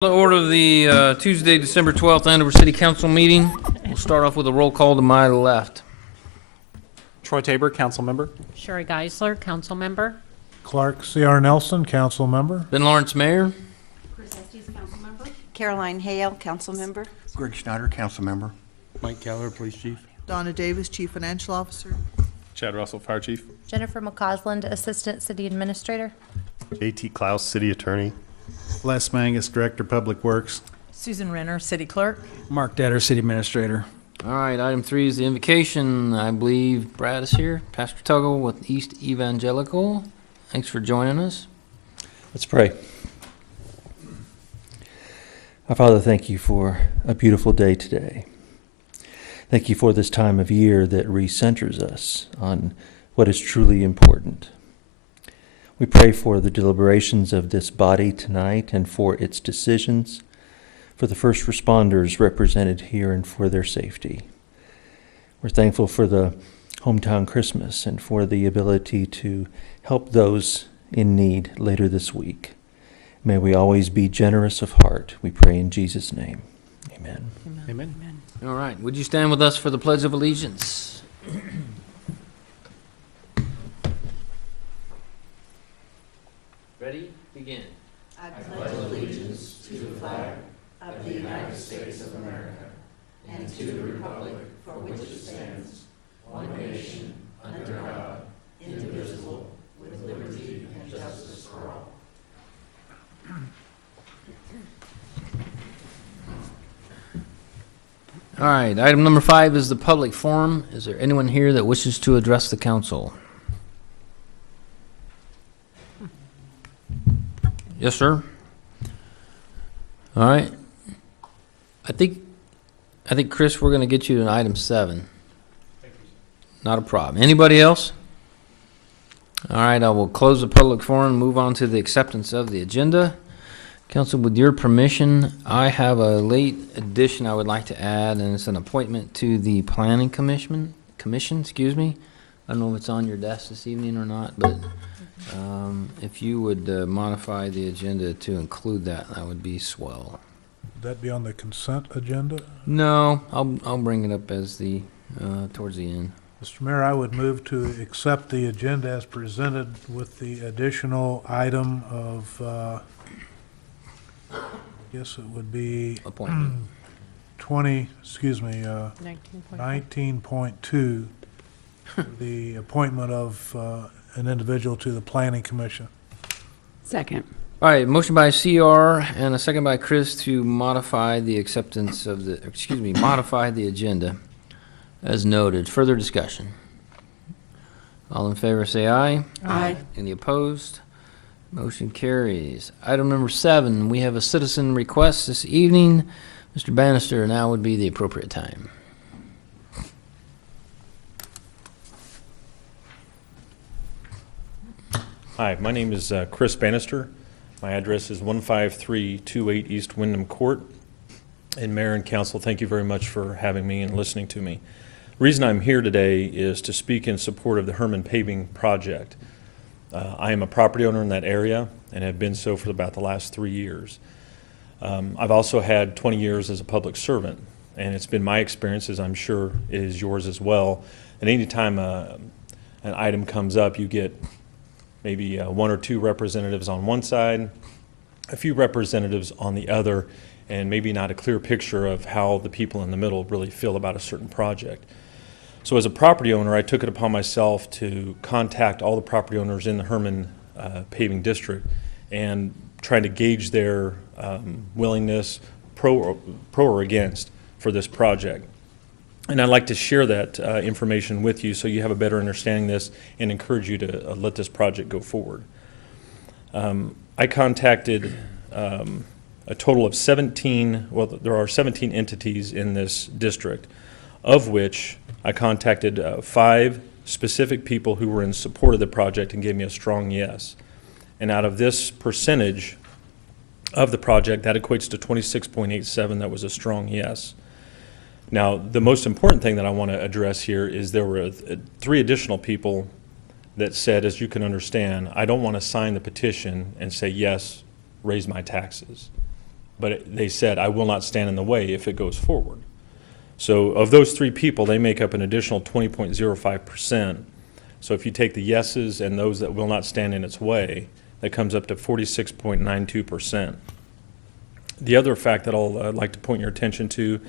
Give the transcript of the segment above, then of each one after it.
To order the Tuesday, December 12th Andover City Council meeting. We'll start off with a roll call to my left. Troy Tabor, council member. Sherry Geisler, council member. Clark C.R. Nelson, council member. Ben Lawrence, Mayor. Chris Estes, council member. Caroline Hale, council member. Greg Schneider, council member. Mike Keller, police chief. Donna Davis, chief financial officer. Chad Russell, fire chief. Jennifer McCausland, Assistant City Administrator. JT Klaus, city attorney. Les Mangus, Director, Public Works. Susan Renner, city clerk. Mark Detter, City Administrator. All right, item 3 is the invocation. I believe Brad is here. Pastor Tuggle with East Evangelical. Thanks for joining us. Let's pray. Our Father, thank you for a beautiful day today. Thank you for this time of year that recenters us on what is truly important. We pray for the deliberations of this body tonight and for its decisions, for the first responders represented here and for their safety. We're thankful for the hometown Christmas and for the ability to help those in need later this week. May we always be generous of heart. We pray in Jesus' name. Amen. Amen. All right, would you stand with us for the Pledge of Allegiance? Ready? Begin. I pledge allegiance to the flag of the United States of America and to the republic for which it stands, one nation, under God, indivisible, with liberty and justice for all. All right, item number 5 is the public forum. Is there anyone here that wishes to address the council? Yes, sir. All right. I think, Chris, we're going to get you to item 7. Not a problem. Anybody else? All right, I will close the public forum and move on to the acceptance of the agenda. Council, with your permission, I have a late addition I would like to add, and it's an appointment to the Planning Commission. I don't know if it's on your desk this evening or not, but if you would modify the agenda to include that, that would be swell. Would that be on the consent agenda? No, I'll bring it up as the towards the end. Mr. Mayor, I would move to accept the agenda as presented with the additional item of, I guess it would be Appointment. 19.2, the appointment of an individual to the Planning Commission. Second. All right, motion by CR and a second by Chris to modify the acceptance of the, modify the agenda as noted. Further discussion. All in favor say aye. Aye. Any opposed? Motion carries. Item number 7, we have a citizen request this evening. Mr. Bannister, now would be the appropriate time. Hi, my name is Chris Bannister. My address is 15328 East Wyndham Court. And Mayor and Council, thank you very much for having me and listening to me. The reason I'm here today is to speak in support of the Herman Paving Project. I am a property owner in that area and have been so for about the last 3 years. I've also had 20 years as a public servant, and it's been my experience, as I'm sure it is yours as well, that any time an item comes up, you get maybe 1 or 2 representatives on one side, a few representatives on the other, and maybe not a clear picture of how the people in the middle really feel about a certain project. So as a property owner, I took it upon myself to contact all the property owners in the Herman Paving District and try to gauge their willingness, pro or against, for this project. And I'd like to share that information with you so you have a better understanding of this and encourage you to let this project go forward. I contacted a total of 17, well, there are 17 entities in this district, of which I contacted 5 specific people who were in support of the project and gave me a strong yes. And out of this percentage of the project, that equates to 26.87. That was a strong yes. Now, the most important thing that I want to address here is there were 3 additional people that said, as you can understand, I don't want to sign the petition and say, yes, raise my taxes. but they said, I will not stand in the way if it goes forward. So of those 3 people, they make up an additional 20.05%. So if you take the yeses and those that will not stand in its way, that comes up to 46.92%. The other fact that I'd like to point your attention to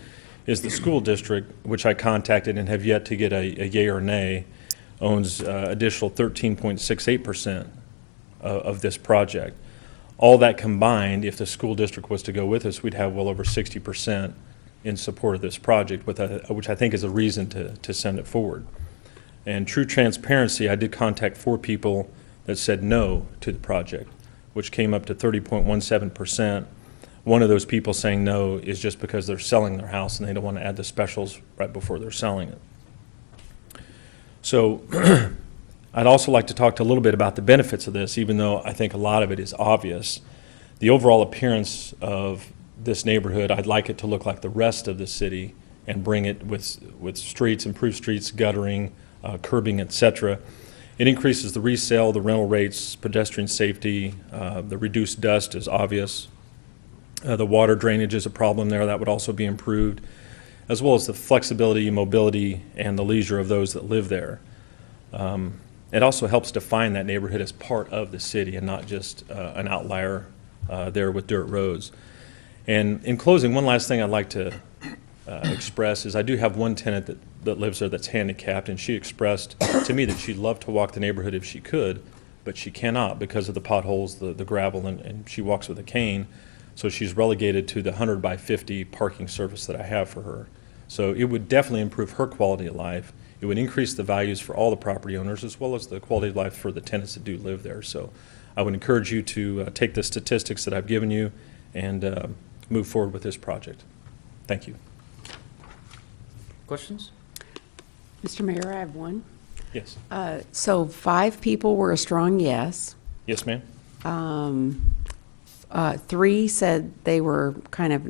is the school district, which I contacted and have yet to get a yay or nay, owns additional 13.68% of this project. All that combined, if the school district was to go with us, we'd have well over 60% in support of this project, which I think is a reason to send it forward. And true transparency, I did contact 4 people that said no to the project, which came up to 30.17%. One of those people saying no is just because they're selling their house and they don't want to add the specials right before they're selling it. So I'd also like to talk a little bit about the benefits of this, even though I think a lot of it is obvious. The overall appearance of this neighborhood, I'd like it to look like the rest of the city and bring it with streets, improved streets, guttering, curbing, etc. It increases the resale, the rental rates, pedestrian safety, the reduced dust is obvious. The water drainage is a problem there, that would also be improved, as well as the flexibility, mobility, and the leisure of those that live there. It also helps define that neighborhood as part of the city and not just an outlier there with dirt roads. And in closing, one last thing I'd like to express is I do have one tenant that lives there that's handicapped, and she expressed to me that she'd love to walk the neighborhood if she could, but she cannot because of the potholes, the gravel, and she walks with a cane. So she's relegated to the 100 by 50 parking service that I have for her. So it would definitely improve her quality of life. It would increase the values for all the property owners as well as the quality of life for the tenants that do live there. So I would encourage you to take the statistics that I've given you and move forward with this project. Thank you. Questions? Mr. Mayor, I have one. Yes. So 5 people were a strong yes. Yes, ma'am. 3 said they were kind of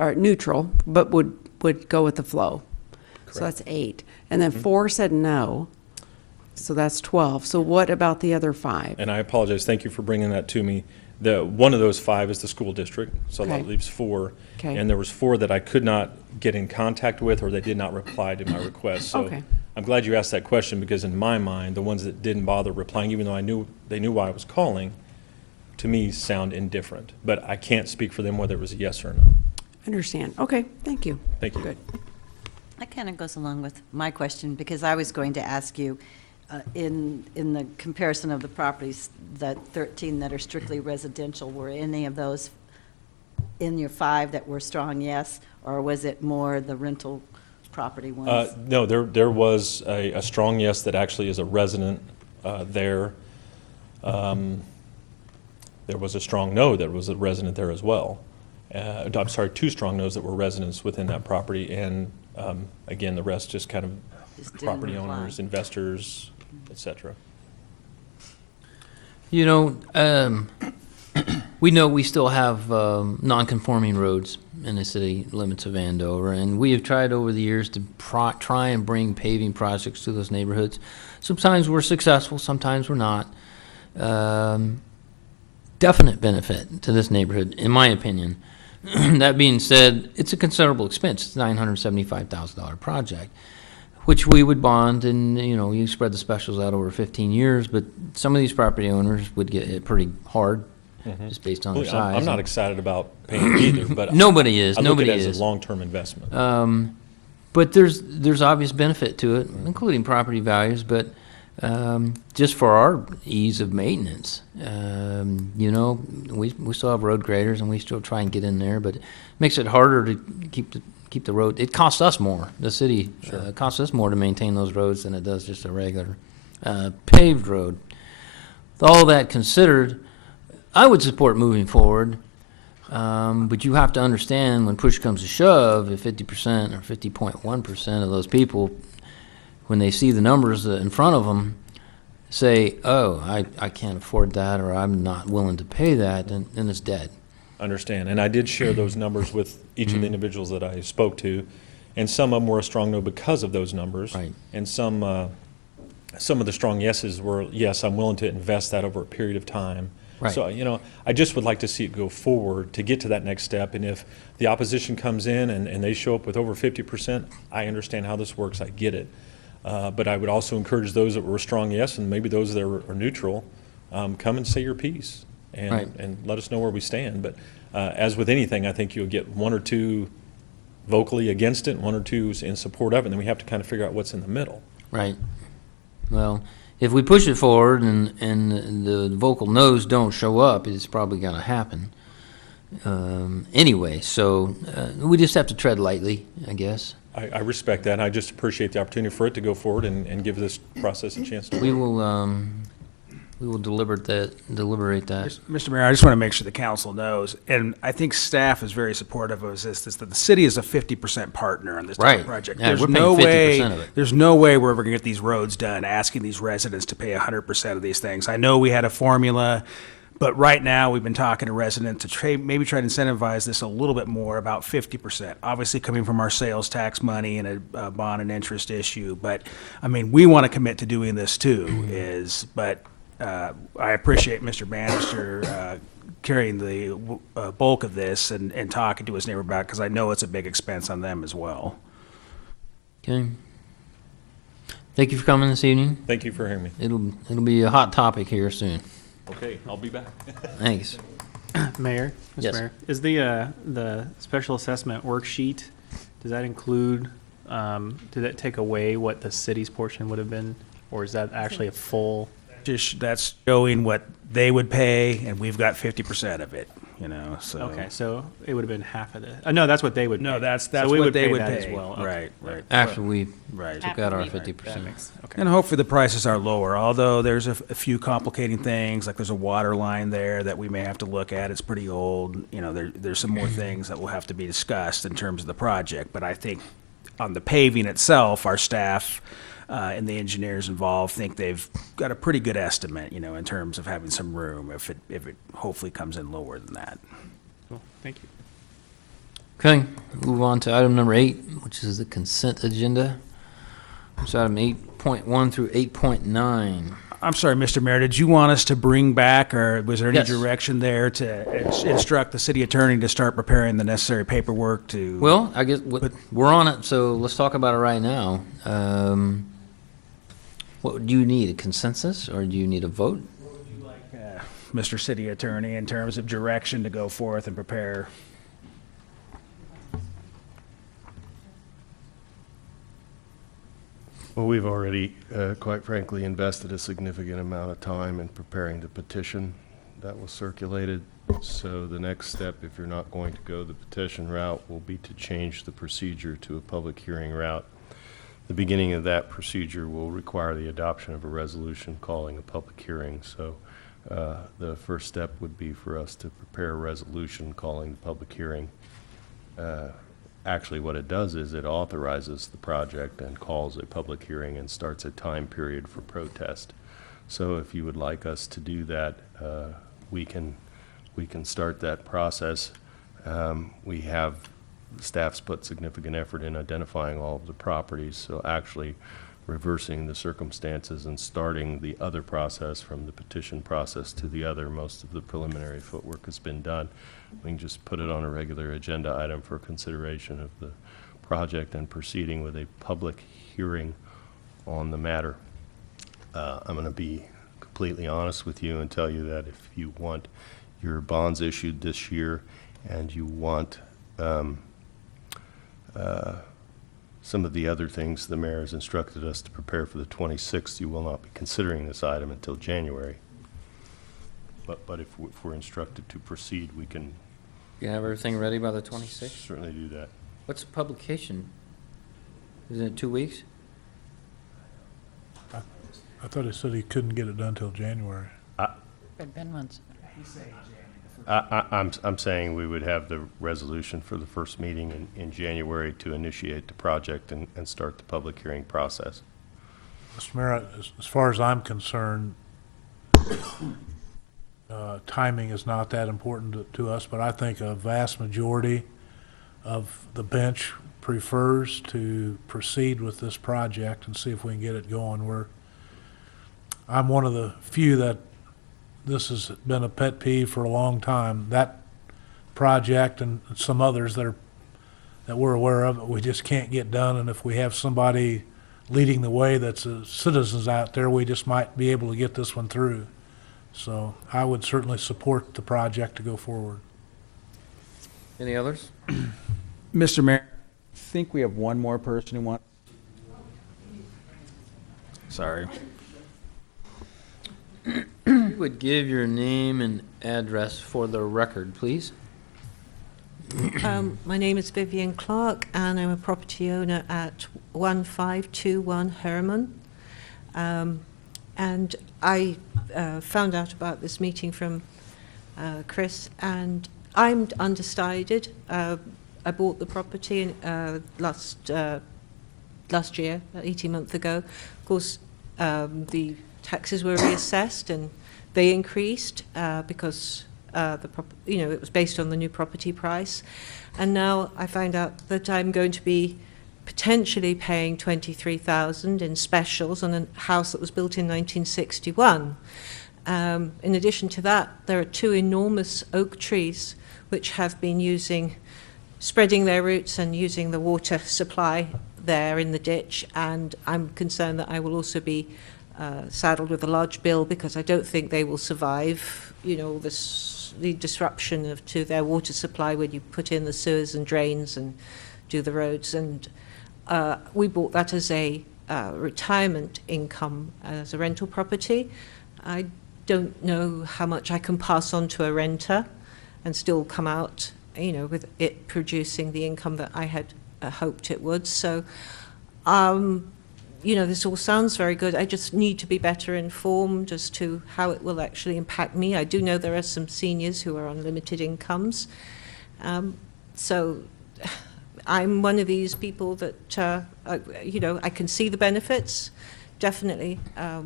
or neutral, but would go with the flow. Correct. So that's 8. And then 4 said no. So that's 12. So what about the other 5? And I apologize. Thank you for bringing that to me. One of those 5 is the school district, so Okay. that leaves 4. Okay. And there was 4 that I could not get in contact with, or they did not reply to my request. So Okay. I'm glad you asked that question, because in my mind, the ones that didn't bother replying, even though they knew why I was calling, to me sound indifferent. But I can't speak for them whether it was a yes or a no. Understand. Okay, thank you. Thank you. Good. That kind of goes along with my question, because I was going to ask you, in the comparison of the properties, the 13 that are strictly residential, were any of those in your 5 that were strong yes, or was it more the rental property ones? No, there was a strong yes that actually is a resident there. There was a strong no that was a resident there as well. I'm sorry, 2 strong no's that were residents within that property, and again, the rest just kind of Just didn't property reply. owners, investors, etc. You know, we know we still have non-conforming roads in the city limits of Andover, and we have tried over the years to try and bring paving projects to those neighborhoods. Sometimes we're successful, sometimes we're not. Definite benefit to this neighborhood, in my opinion. That being said, it's a considerable expense. It's a $975,000 project, which we would bond, and you spread the specials out over 15 years. But some of these property owners would get hit pretty hard, just based on their Well, size. I'm not excited about paying either, but Nobody is. I look Nobody at it is. as a long-term investment. But there's obvious benefit to it, including property values, but just for our ease of maintenance. We still have road graders, and we still try and get in there, but it makes it harder to keep the road. It costs us more. The city costs us more to maintain those roads than it does just a regular paved road. With all that considered, I would support moving forward. But you have to understand, when push comes to shove, if 50% or 50.1% of those people, when they see the numbers in front of them, say, oh, I can't afford that, or I'm not willing to pay that, then it's dead. Understand. And I did share those numbers with each of the individuals that I spoke to, and some of them were a strong no because of those numbers. Right. And some of the strong yeses were, yes, I'm willing to invest that over a period of time, Right. So, I just would like to see it go forward to get to that next step. And if the opposition comes in and they show up with over 50%, I understand how this works, I get it. But I would also encourage those that were a strong yes, and maybe those that are neutral, come and say your piece Right. and let us know where we stand. But as with anything, I think you'll get one or two vocally against it, one or two in support of it, and then we have to kind of figure out what's in the middle. Right. Well, if we push it forward and the vocal no's don't show up, it's probably going to happen. Anyway, so we just have to tread lightly, I guess. I respect that, and I just appreciate the opportunity for it to go forward and give this process a chance to work. We will deliberate that. Mr. Mayor, I just want to make sure the council knows, and I think staff is very supportive of this, that the city is a 50% partner on this type Right. of project. Yeah, There's we're paying no 50% of it. There's no way we're ever going to get these roads done, asking these residents to pay 100% of these things. I know we had a formula, but right now, we've been talking to residents to maybe try to incentivize this a little bit more, about 50%. Obviously, coming from our sales tax money and a bond and interest issue. But, I mean, we want to commit to doing this too, but I appreciate Mr. Bannister carrying the bulk of this and talking to his neighbor about it, because I know it's a big expense on them as well. Okay. Thank you for coming this evening. Thank you for hearing me. It'll be a hot topic here soon. Okay, I'll be back. Thanks. Mayor, Mr. Yes. Mayor, is the special assessment worksheet, does that include, did that take away what the city's portion would have been? Or is that actually a full? Just, that's showing what they would pay, and we've got 50% of it, so. Okay, so it would have been half of the, no, that's what they would pay. No, that's So we what they pay would that pay. as well. Okay. Right. After we Right. took out our After we- 50%. That makes, okay. And hopefully the prices are lower, although there's a few complicating things, like there's a water line there that we may have to look at. It's pretty old. There's some more things that will have to be discussed in terms of the project. But I think on the paving itself, our staff and the engineers involved think they've got a pretty good estimate, in terms of having some room if it hopefully comes in lower than that. Cool, thank you. Okay, move on to item number 8, which is the consent agenda. It's item 8.1 through 8.9. I'm sorry, Mr. Mayor, did you want us to bring back, or was there any Yes. direction there to instruct the city attorney to start preparing the necessary paperwork to? Well, I guess we're on it, so let's talk about it right now. What do you need, a consensus, or do you need a vote? Mr. City Attorney, in terms of direction to go forth and prepare? Well, we've already, quite frankly, invested a significant amount of time in preparing the petition that was circulated. So the next step, if you're not going to go the petition route, will be to change the procedure to a public hearing route. The beginning of that procedure will require the adoption of a resolution calling a public hearing. So the first step would be for us to prepare a resolution calling the public hearing. Actually, what it does is it authorizes the project and calls a public hearing and starts a time period for protest. So if you would like us to do that, we can start that process. We have, staff's put significant effort in identifying all of the properties, so actually reversing the circumstances and starting the other process from the petition process to the other. Most of the preliminary footwork has been done. We can just put it on a regular agenda item for consideration of the project and proceeding with a public hearing on the matter. I'm going to be completely honest with you and tell you that if you want your bonds issued this year and you want some of the other things the mayor has instructed us to prepare for the 26th, you will not be considering this item until January. But if we're instructed to proceed, we can You have everything ready by the 26th? certainly do that. What's the publication? Isn't it 2 weeks? I thought he said he couldn't get it done till January. Good Ben once. I'm saying we would have the resolution for the first meeting in January to initiate the project and start the public hearing process. Mr. Mayor, as far as I'm concerned, timing is not that important to us, but I think a vast majority of the bench prefers to proceed with this project and see if we can get it going. I'm one of the few that this has been a pet peeve for a long time. That project and some others that we're aware of, we just can't get done, and if we have somebody leading the way that's citizens out there, we just might be able to get this one through. So I would certainly support the project to go forward. Any others? Mr. Mayor, I think we have one more person who wants. Sorry. You would give your name and address for the record, please. My name is Vivian Clark, and I'm a property owner at 1521 Herman. And I found out about this meeting from Chris, and I'm undecided. I bought the property last year, 18 months ago. Of course, the taxes were reassessed, and they increased because it was based on the new property price. And now I find out that I'm going to be potentially paying $23,000 in specials on a house that was built in 1961. In addition to that, there are two enormous oak trees which have been spreading their roots and using the water supply there in the ditch, and I'm concerned that I will also be saddled with a large bill because I don't think they will survive, the disruption to their water supply when you put in the sewers and drains and do the roads. And we bought that as a retirement income, as a rental property. I don't know how much I can pass on to a renter and still come out, with it producing the income that I had hoped it would. So, this all sounds very good. I just need to be better informed as to how it will actually impact me. I do know there are some seniors who are on limited incomes. So I'm one of these people that, I can see the benefits, definitely,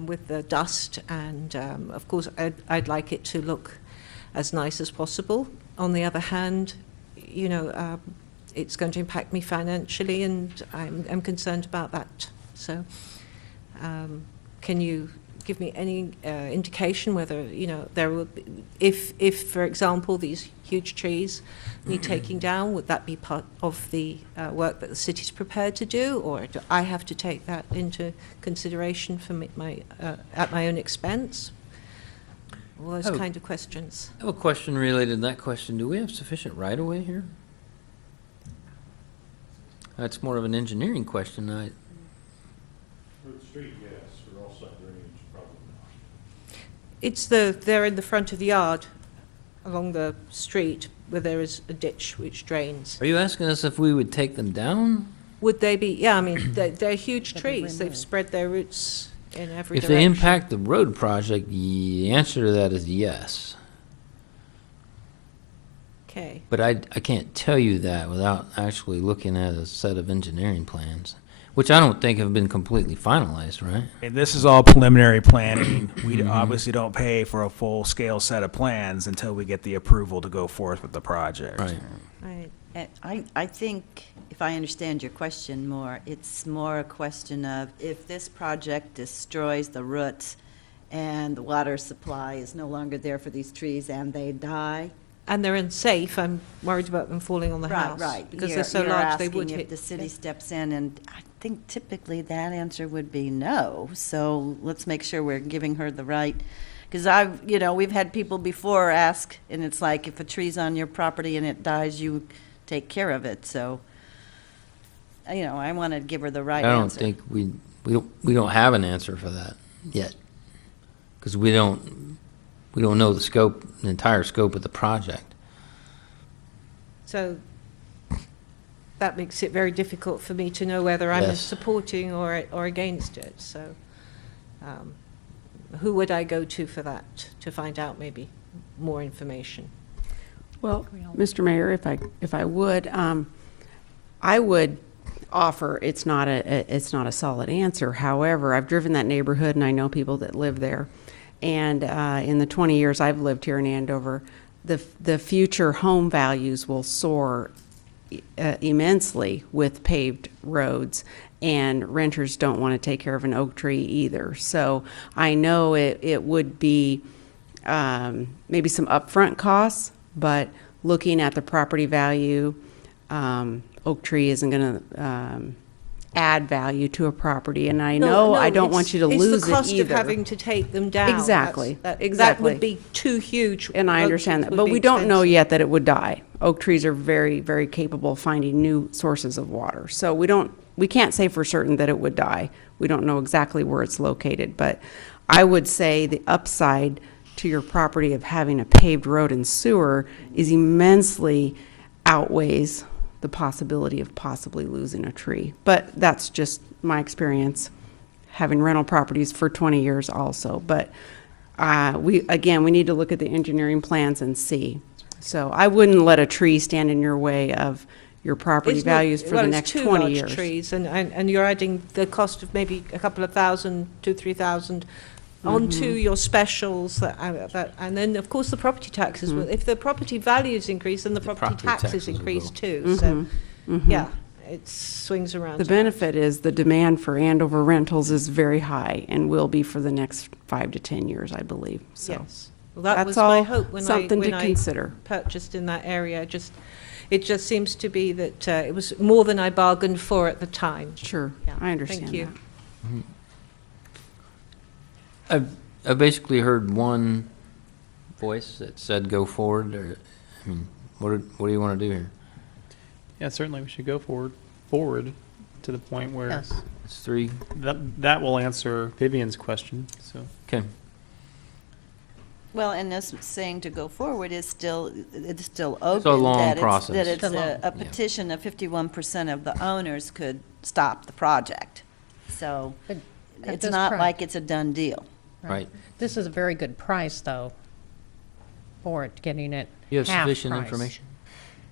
with the dust. And, of course, I'd like it to look as nice as possible. On the other hand, it's going to impact me financially, and I'm concerned about that. So, can you give me any indication whether there will be, if for example these huge trees need taking down, would that be part of the work that the city's prepared to do, or do I have to take that into consideration for at my own expense? All those kind of questions. I have a question related to that question. Do we have sufficient right-of-way here? That's more of an engineering question. For the street, yes. For offsite drainage, probably not. It's they're in the front of the yard, along the street, where there is a ditch which drains. Are you asking us if we would take them down? Would they be? Yeah, I mean, they're huge trees. They've spread their roots in every If direction. they impact the road project, the answer to that is yes. Okay. But I can't tell you that without actually looking at a set of engineering plans, which I don't think have been completely finalized, right? And this is all preliminary planning. We obviously don't pay for a full-scale set of plans until we get the approval to go forth with the project. Right. Right. And I think, if I understand your question more, it's more a question of if this project destroys the roots and the water supply is no longer there for these trees and they die. And they're unsafe. I'm worried about them falling on the house. Right. Because You're- they're so you're large, they asking would if hit. the city steps in, and I think typically that answer would be no. So let's make sure we're giving her the right, because we've had people before ask, and it's like, if a tree's on your property and it dies, you take care of it. So, I want to give her the right I don't answer. think we don't have an answer for that yet, because we don't know the entire scope of the project. So that makes it very difficult for me to know whether I'm Yes. supporting or against it. So who would I go to for that, to find out maybe more information? Well, Mr. Mayor, if I would, I would offer, it's not a solid answer. However, I've driven that neighborhood and I know people that live there. And in the 20 years I've lived here in Andover, the future home values will soar immensely with paved roads, and renters don't want to take care of an oak tree either. So I know it would be maybe some upfront costs, but looking at the property value, Oak Tree isn't going to add value to a property, and I know I don't want you to lose it either. It's the cost of having to take them down. Exactly. That Exactly. would be too huge. And I understand that, but we don't know yet that it would die. Oak trees are very, very capable of finding new sources of water. So we can't say for certain that it would die. We don't know exactly where it's located, but I would say the upside to your property of having a paved road and sewer is immensely outweighs the possibility of possibly losing a tree. But that's just my experience, having rental properties for 20 years also. But we need to look at the engineering plans and see. So I wouldn't let a tree stand in your way of your property values for the next 20 years. Trees, and you're adding the cost of maybe a couple of thousand, 2,000-3,000 onto your specials, and then of course the property taxes. If the property values increase, then the property taxes increase too. So, yeah, it swings around. The benefit is the demand for Andover rentals is very high and will be for the next 5 to 10 years, I believe. So yes, well, that was that's my all hope when something to I consider. purchased in that area. It just seems to be that it was more than I bargained for at the time. Sure, Yeah, I understand thank you. that. I've basically heard one voice that said go forward, or, I mean, what do you want to do here? Yeah, certainly we should go forward to the point where Yes. It's 3, that will answer Vivian's question, so. okay. Well, and this saying to go forward is still, it's still a open. long that process. That it's It's a long- a petition of 51% of the owners could stop the project. So But at it's this not price- like it's a done deal. Right. This is a very good price, though, for it, getting it You have half sufficient price. information?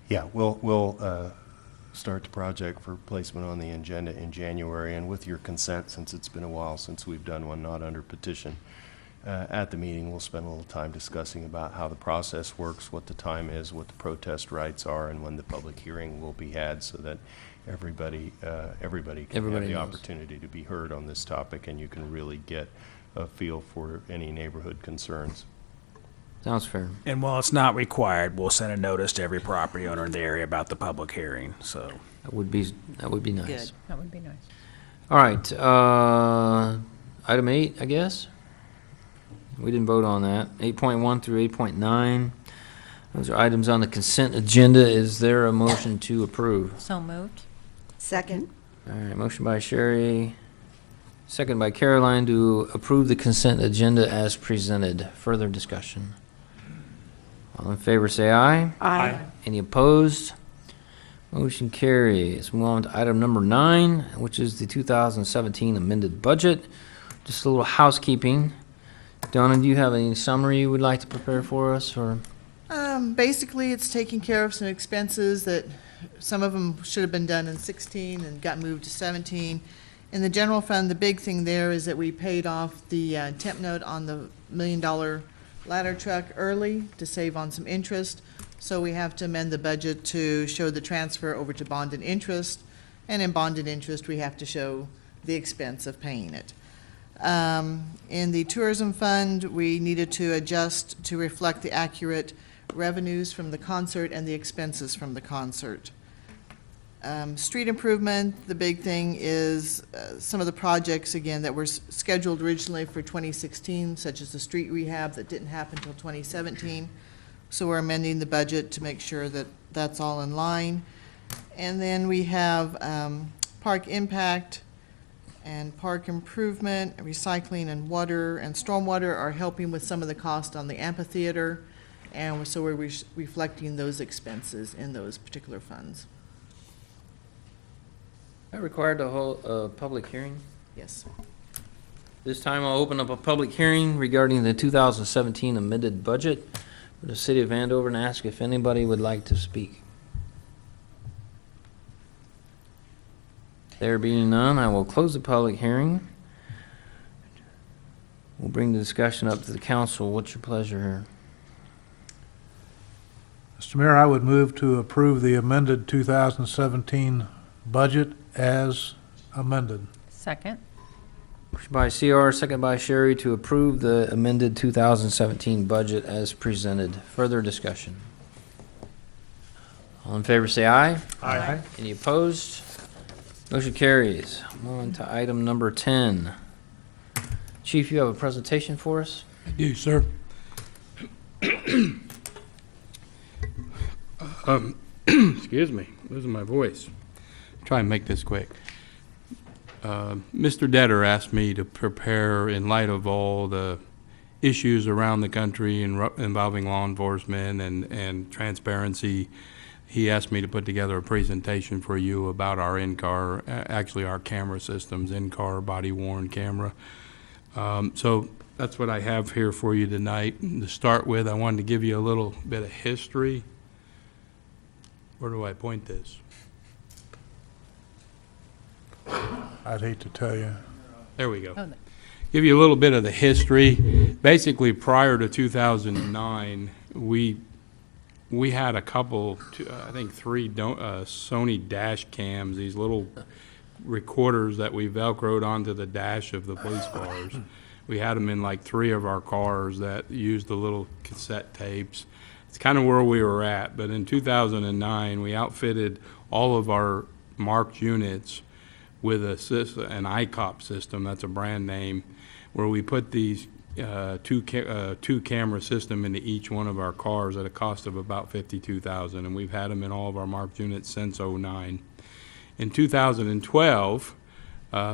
Yeah, we'll start the project for placement on the agenda in January, and with your consent, since it's been a while since we've done one not under petition, at the meeting, we'll spend a little time discussing about how the process works, what the time is, what the protest rights are, and when the public hearing will be had, so that everybody can have Everybody the knows. opportunity to be heard on this topic, and you can really get a feel for any neighborhood concerns. Sounds fair. And while it's not required, we'll send a notice to every property owner in the area about the public hearing, so. That would be nice. Good. That would be nice. All right, item 8, I guess. We didn't vote on that. 8.1 through 8.9. Those are items on the consent agenda. Is there a motion to approve? So moved. Second. All right, motion by Sherry, second by Caroline to approve the consent agenda as presented. Further discussion. All in favor, say aye. Aye. Any opposed? Motion carries. Move on to item number 9, which is the 2017 amended budget. Just a little housekeeping. Donna, do you have any summary you would like to prepare for us, or? Basically, it's taking care of some expenses that some of them should have been done in 16 and got moved to 17. In the general fund, the big thing there is that we paid off the temp note on the $1 million ladder truck early to save on some interest. So we have to amend the budget to show the transfer over to bonded interest. And in bonded interest, we have to show the expense of paying it. In the tourism fund, we needed to adjust to reflect the accurate revenues from the concert and the expenses from the concert. Street improvement, the big thing is some of the projects, again, that were scheduled originally for 2016, such as the street rehab that didn't happen until 2017. So we're amending the budget to make sure that that's all in line. And then we have park impact and park improvement, recycling and water and stormwater are helping with some of the cost on the amphitheater. And so we're reflecting those expenses in those particular funds. That required to hold a public hearing? Yes. This time I'll open up a public hearing regarding the 2017 amended budget for the city of Andover and ask if anybody would like to speak. There being none, I will close the public hearing. We'll bring the discussion up to the council. What's your pleasure here? Mr. Mayor, I would move to approve the amended 2017 budget as amended. Second. Motion by CR, second by Sherry to approve the amended 2017 budget as presented. Further discussion? All in favor say aye. Aye. Any opposed? Motion carries. On to item number 10. Chief, you have a presentation for us? I do, sir. Excuse me, losing my voice. Try and make this quick. Mr. Detter asked me to prepare, in light of all the issues around the country involving law enforcement and transparency, he asked me to put together a presentation for you about our in-car, actually our camera systems, in-car body-worn camera. So that's what I have here for you tonight. To start with, I wanted to give you a little bit of history. Where do I point this? I'd hate to tell you. There we go. Give you a little bit of the history. Basically, prior to 2009, we had a couple, I think three Sony dash cams, these little recorders that we Velcroed onto the dash of the police cars. We had them in like 3 of our cars that used the little cassette tapes. It's kind of where we were at, but in 2009, we outfitted all of our marked units with an ICOP system, that's a brand name, where we put these two camera system into each one of our cars at a cost of about $52,000, and we've had them in all of our marked units since '09. In 2012,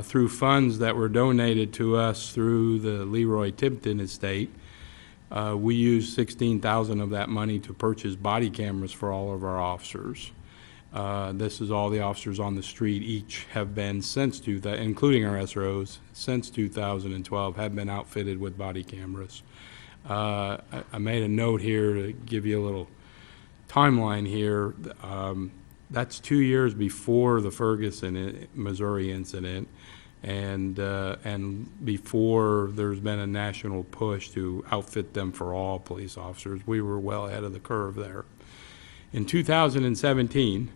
through funds that were donated to us through the Leroy Tipton estate, we used $16,000 of that money to purchase body cameras for all of our officers. This is all the officers on the street each have been since including our SROs, since 2012 have been outfitted with body cameras. I made a note here to give you a little timeline here. That's 2 years before the Ferguson, Missouri incident, and before there's been a national push to outfit them for all police officers. We were well ahead of the curve there. In 2017,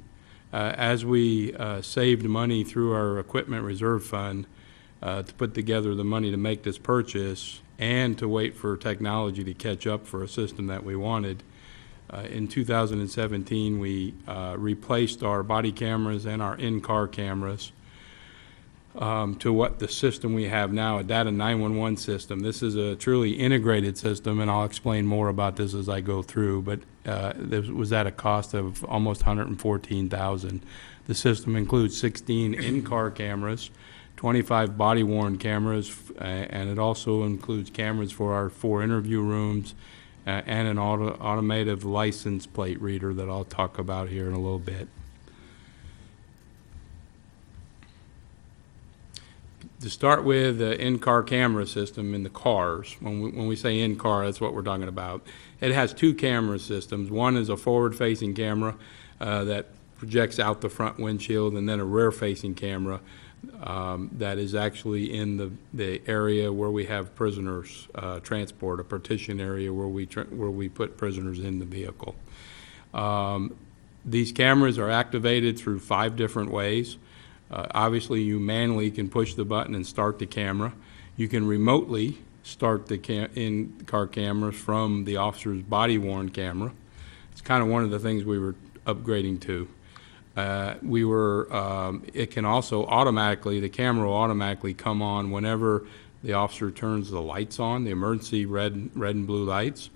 as we saved money through our equipment reserve fund to put together the money to make this purchase and to wait for technology to catch up for a system that we wanted, in 2017 we replaced our body cameras and our in-car cameras to what the system we have now, a Data 911 system. This is a truly integrated system, and I'll explain more about this as I go through, but this was at a cost of almost $114,000. The system includes 16 in-car cameras, 25 body-worn cameras, and it also includes cameras for our 4 interview rooms and an automated license plate reader that I'll talk about here in a little bit. To start with, the in-car camera system in the cars, when we say in-car, that's what we're talking about. It has 2 camera systems. One is a forward-facing camera that projects out the front windshield, and then a rear-facing camera that is actually in the area where we have prisoners transport, a partition area where we put prisoners in the vehicle. These cameras are activated through 5 different ways. Obviously, you manually can push the button and start the camera. You can remotely start the in-car cameras from the officer's body-worn camera. It's kind of one of the things we were upgrading to. It can also the camera will automatically come on whenever the officer turns the lights on, the emergency red and blue lights.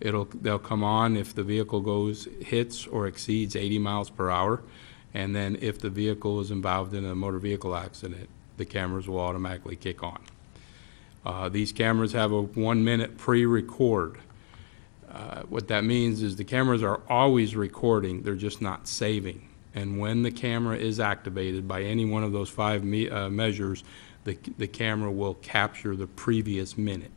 They'll come on if the vehicle hits or exceeds 80 miles per hour. And then if the vehicle is involved in a motor vehicle accident, the cameras will automatically kick on. These cameras have a 1-minute pre-record. What that means is the cameras are always recording, they're just not saving. And when the camera is activated by any one of those 5 measures, the camera will capture the previous minute.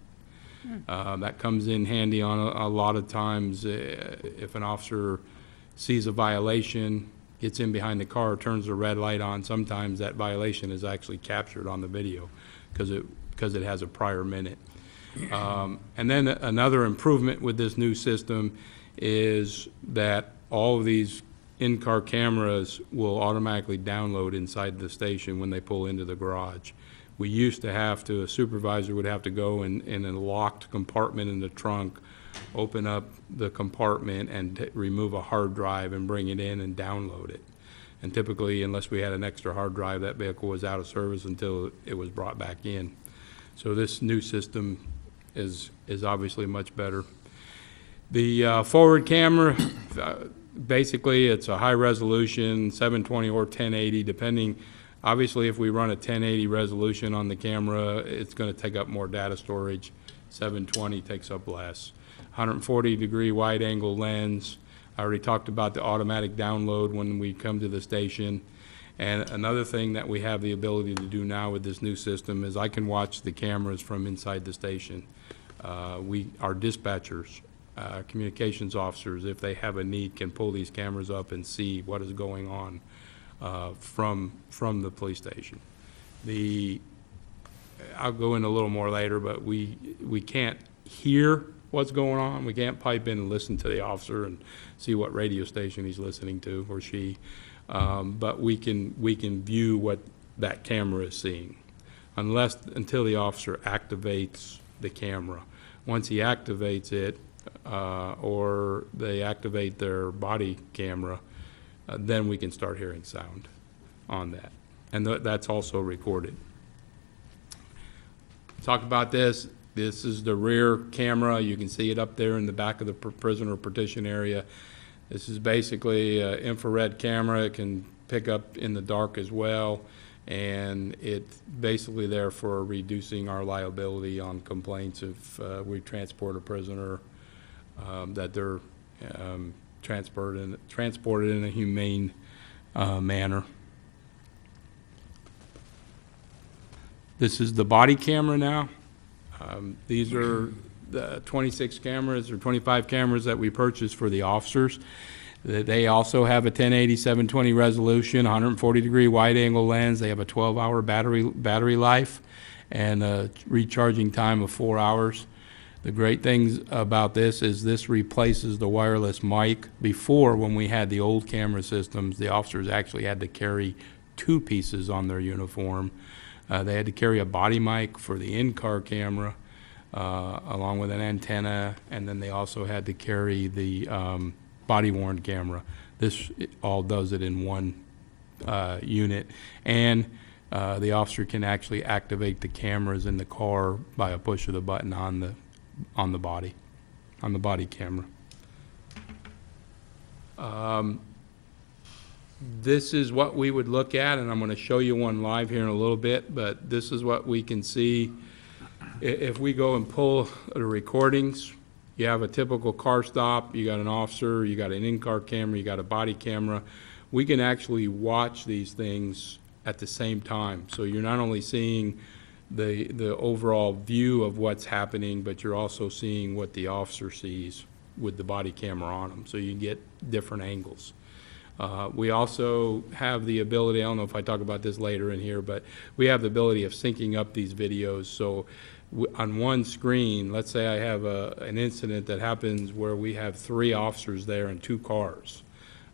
That comes in handy on a lot of times if an officer sees a violation, gets in behind the car, turns the red light on, sometimes that violation is actually captured on the video because it has a prior minute. And then another improvement with this new system is that all of these in-car cameras will automatically download inside the station when they pull into the garage. We used to have to, a supervisor would have to go in a locked compartment in the trunk, open up the compartment and remove a hard drive and bring it in and download it. And typically, unless we had an extra hard drive, that vehicle was out of service until it was brought back in. So this new system is obviously much better. The forward camera, basically it's a high resolution, 720 or 1080, depending. Obviously, if we run a 1080 resolution on the camera, it's going to take up more data storage. 720 takes up less. 140-degree wide-angle lens. I already talked about the automatic download when we come to the station. And another thing that we have the ability to do now with this new system is I can watch the cameras from inside the station. Our dispatchers, communications officers, if they have a need, can pull these cameras up and see what is going on from the police station. I'll go in a little more later, but we can't hear what's going on. We can't pipe in and listen to the officer and see what radio station he's listening to, or she. But we can view what that camera is seeing, until the officer activates the camera. Once he activates it, or they activate their body camera, then we can start hearing sound on that. And that's also recorded. Talk about this. This is the rear camera. You can see it up there in the back of the prisoner partition area. This is basically an infrared camera. It can pick up in the dark as well, and it's basically there for reducing our liability on complaints if we transport a prisoner that they're transported in a humane manner. This is the body camera now. These are the 26 cameras or 25 cameras that we purchased for the officers. They also have a 1080 720 resolution, 140-degree wide-angle lens. They have a 12-hour battery life and a recharging time of 4 hours. The great things about this is this replaces the wireless mic. Before, when we had the old camera systems, the officers actually had to carry 2 pieces on their uniform. They had to carry a body mic for the in-car camera, along with an antenna, and then they also had to carry the body-worn camera. This all does it in one unit, and the officer can actually activate the cameras in the car by a push of the button on the body camera. This is what we would look at, and I'm going to show you one live here in a little bit, but this is what we can see. If we go and pull the recordings, you have a typical car stop, you got an officer, you got an in-car camera, you got a body camera. We can actually watch these things at the same time. So you're not only seeing the overall view of what's happening, but you're also seeing what the officer sees with the body camera on them. So you get different angles. We also have the ability, I don't know if I talk about this later in here, but we have the ability of syncing up these videos. So on one screen, let's say I have an incident that happens where we have 3 officers there and 2 cars.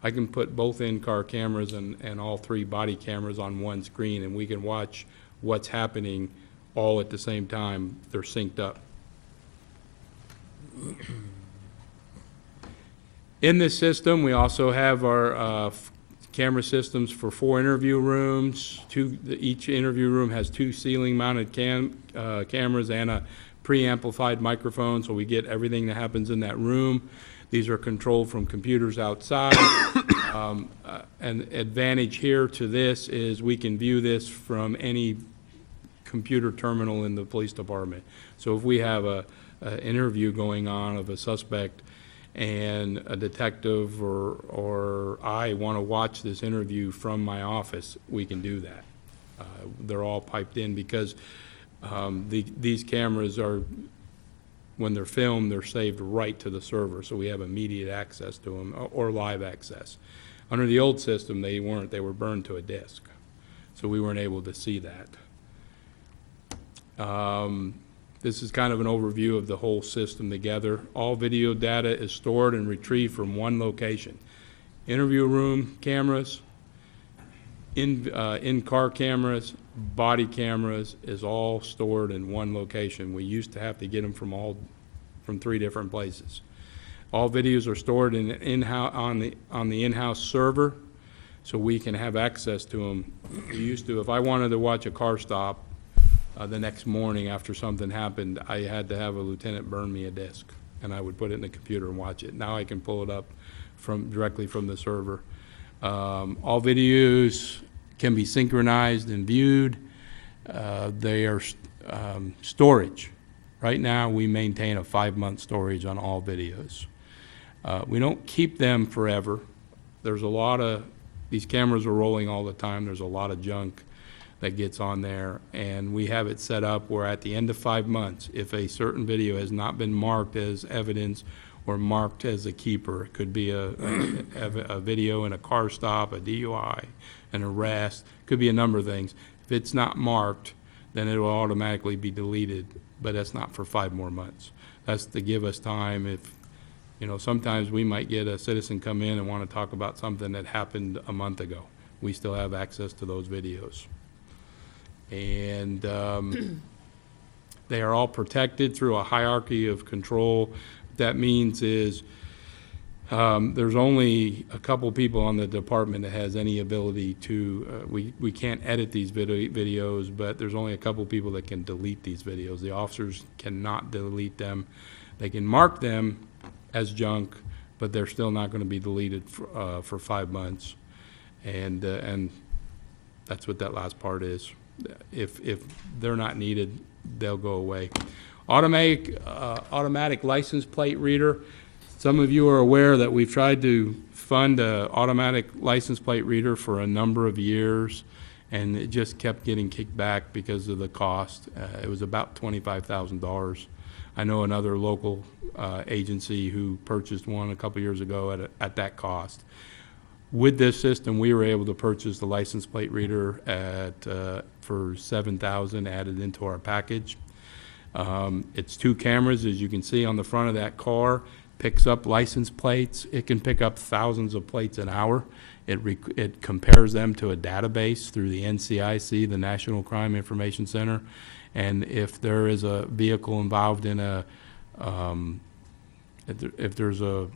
I can put both in-car cameras and all 3 body cameras on one screen, and we can watch what's happening all at the same time. They're synced up. In this system, we also have our camera systems for 4 interview rooms. Each interview room has 2 ceiling-mounted cameras and a preamplified microphone, so we get everything that happens in that room. These are controlled from computers outside. An advantage here to this is we can view this from any computer terminal in the police department. So if we have an interview going on of a suspect, and a detective or I want to watch this interview from my office, we can do that. They're all piped in because these cameras are, when they're filmed, they're saved right to the server, so we have immediate access to them, or live access. Under the old system, they weren't. They were burned to a disk, so we weren't able to see that. This is kind of an overview of the whole system together. All video data is stored and retrieved from one location. Interview room cameras, in-car cameras, body cameras is all stored in one location. We used to have to get them from 3 different places. All videos are stored on the in-house server, so we can have access to them. We used to, if I wanted to watch a car stop the next morning after something happened, I had to have a lieutenant burn me a disc, and I would put it in the computer and watch it. Now I can pull it up directly from the server. All videos can be synchronized and viewed. They are storage. Right now, we maintain a 5-month storage on all videos. We don't keep them forever. There's a lot of, these cameras are rolling all the time. There's a lot of junk that gets on there, and we have it set up where at the end of 5 months, if a certain video has not been marked as evidence or marked as a keeper, it could be a video in a car stop, a DUI, an arrest, could be a number of things. If it's not marked, then it will automatically be deleted, but that's not for 5 more months. That's to give us time. If, you know, sometimes we might get a citizen come in and want to talk about something that happened a month ago. We still have access to those videos. And they are all protected through a hierarchy of control. What that means is there's only a couple people on the department that has any ability to, we can't edit these videos, but there's only a couple people that can delete these videos. The officers cannot delete them. They can mark them as junk, but they're still not going to be deleted for 5 months. And that's what that last part is. If they're not needed, they'll go away. Automatic license plate reader. Some of you are aware that we've tried to fund an automatic license plate reader for a number of years, and it just kept getting kicked back because of the cost. It was about $25,000. I know another local agency who purchased one a couple years ago at that cost. With this system, we were able to purchase the license plate reader for $7,000 added into our package. It's 2 cameras, as you can see on the front of that car. Picks up license plates. It can pick up thousands of plates an hour. It compares them to a database through the NCIC, the National Crime Information Center. And if there is a vehicle involved in if there's a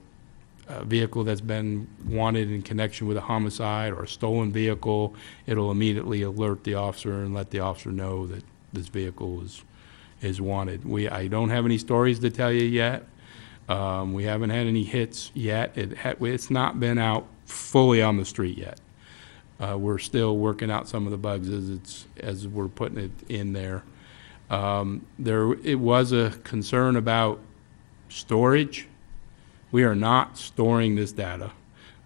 vehicle that's been wanted in connection with a homicide or a stolen vehicle, it'll immediately alert the officer and let the officer know that this vehicle is wanted. I don't have any stories to tell you yet. We haven't had any hits yet. It's not been out fully on the street yet. We're still working out some of the bugs as we're putting it in there. It was a concern about storage. We are not storing this data.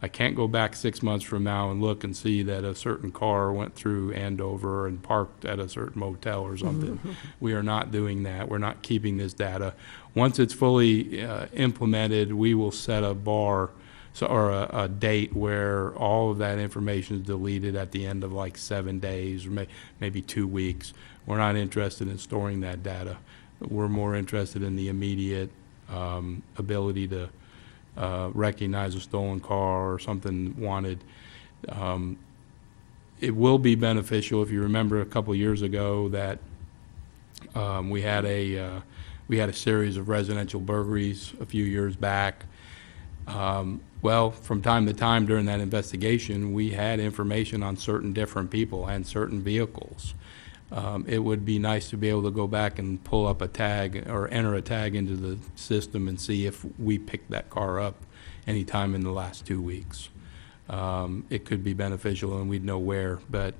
I can't go back 6 months from now and look and see that a certain car went through Andover and parked at a certain motel or something. We are not doing that. We're not keeping this data. Once it's fully implemented, we will set a bar or a date where all of that information is deleted at the end of like 7 days or maybe 2 weeks. We're not interested in storing that data. We're more interested in the immediate ability to recognize a stolen car or something wanted. It will be beneficial if you remember a couple years ago that we had a series of residential burglaries a few years back. Well, from time to time during that investigation, we had information on certain different people and certain vehicles. It would be nice to be able to go back and pull up a tag or enter a tag into the system and see if we picked that car up anytime in the last 2 weeks. It could be beneficial and we'd know where, but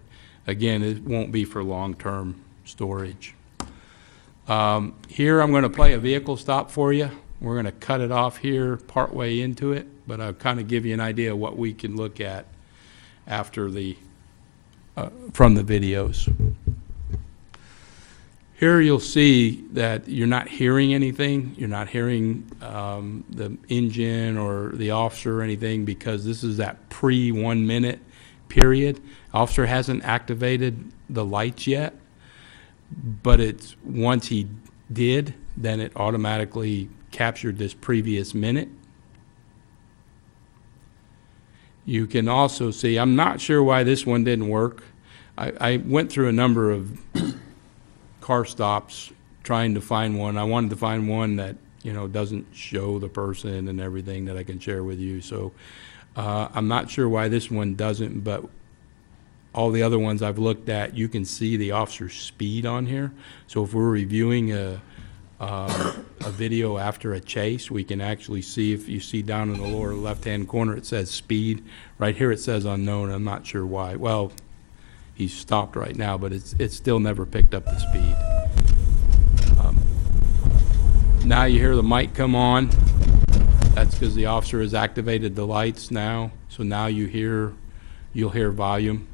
again, it won't be for long-term storage. Here I'm going to play a vehicle stop for you. We're going to cut it off here partway into it, but I'll kind of give you an idea of what we can look at after from the videos. Here you'll see that you're not hearing anything. You're not hearing the engine or the officer or anything because this is that pre-1 minute period. Officer hasn't activated the lights yet, but it's once he did, then it automatically captured this previous minute. You can also see, I'm not sure why this one didn't work. I went through a number of car stops trying to find one. I wanted to find one that, you know, doesn't show the person and everything that I can share with you. So I'm not sure why this one doesn't, but all the other ones I've looked at, you can see the officer's speed on here. So if we're reviewing a video after a chase, we can actually see, if you see down in the lower left-hand corner, it says speed. Right here it says unknown. I'm not sure why. Well, he's stopped right now, but it's still never picked up the speed. Now you hear the mic come on. That's because the officer has activated the lights now. So now you'll hear volume.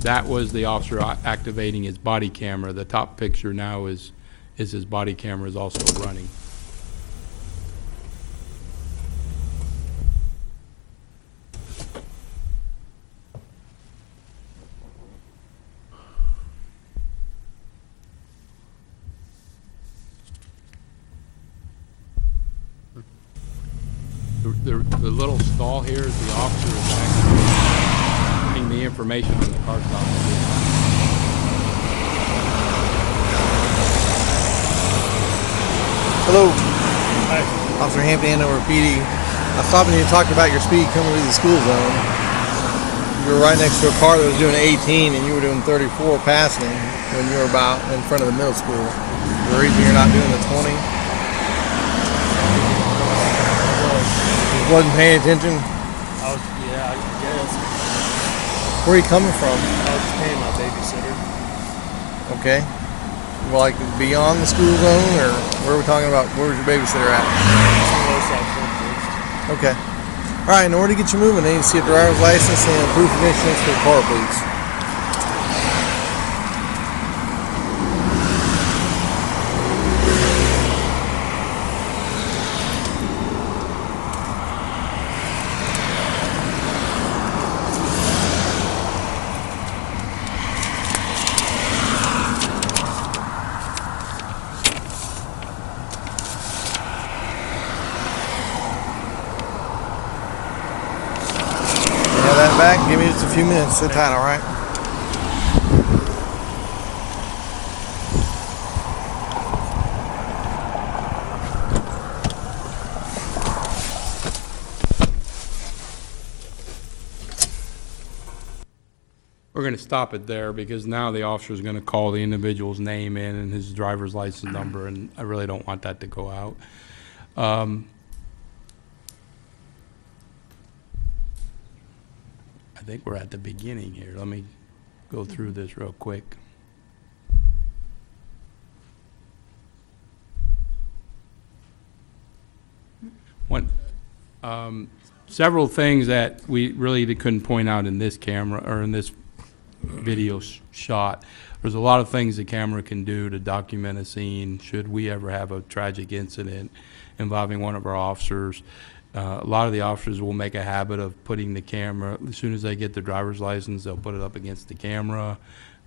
That was the officer activating his body camera. The top picture now is his body camera is also running. The little stall here is the officer is actually putting the information on the car stop. Hello. Hi. Officer Hampton, Hanover PD. I stopped and you talked about your speed coming through the school zone. You were right next to a car that was doing 18 and you were doing 34 passing when you were about in front of the middle school. The reason you're not doing the 20? Wasn't paying attention? Yeah, I guess. Where are you coming from? I was just paying my babysitter. Okay. Well, like beyond the school zone, or where are we talking about? Where was your babysitter at? Okay. All right, in order to get you moving, they need to see a driver's license and proof of insurance for the car, please. Back. Give me just a few minutes. Sit tight, all right? We're going to stop it there because now the officer is going to call the individual's name in and his driver's license number, and I really don't want that to go out. I think we're at the beginning here. Let me go through this real quick. Several things that we really couldn't point out in this camera or in this video shot. There's a lot of things the camera can do to document a scene should we ever have a tragic incident involving one of our officers. A lot of the officers will make a habit of putting the camera, as soon as they get their driver's license, they'll put it up against the camera.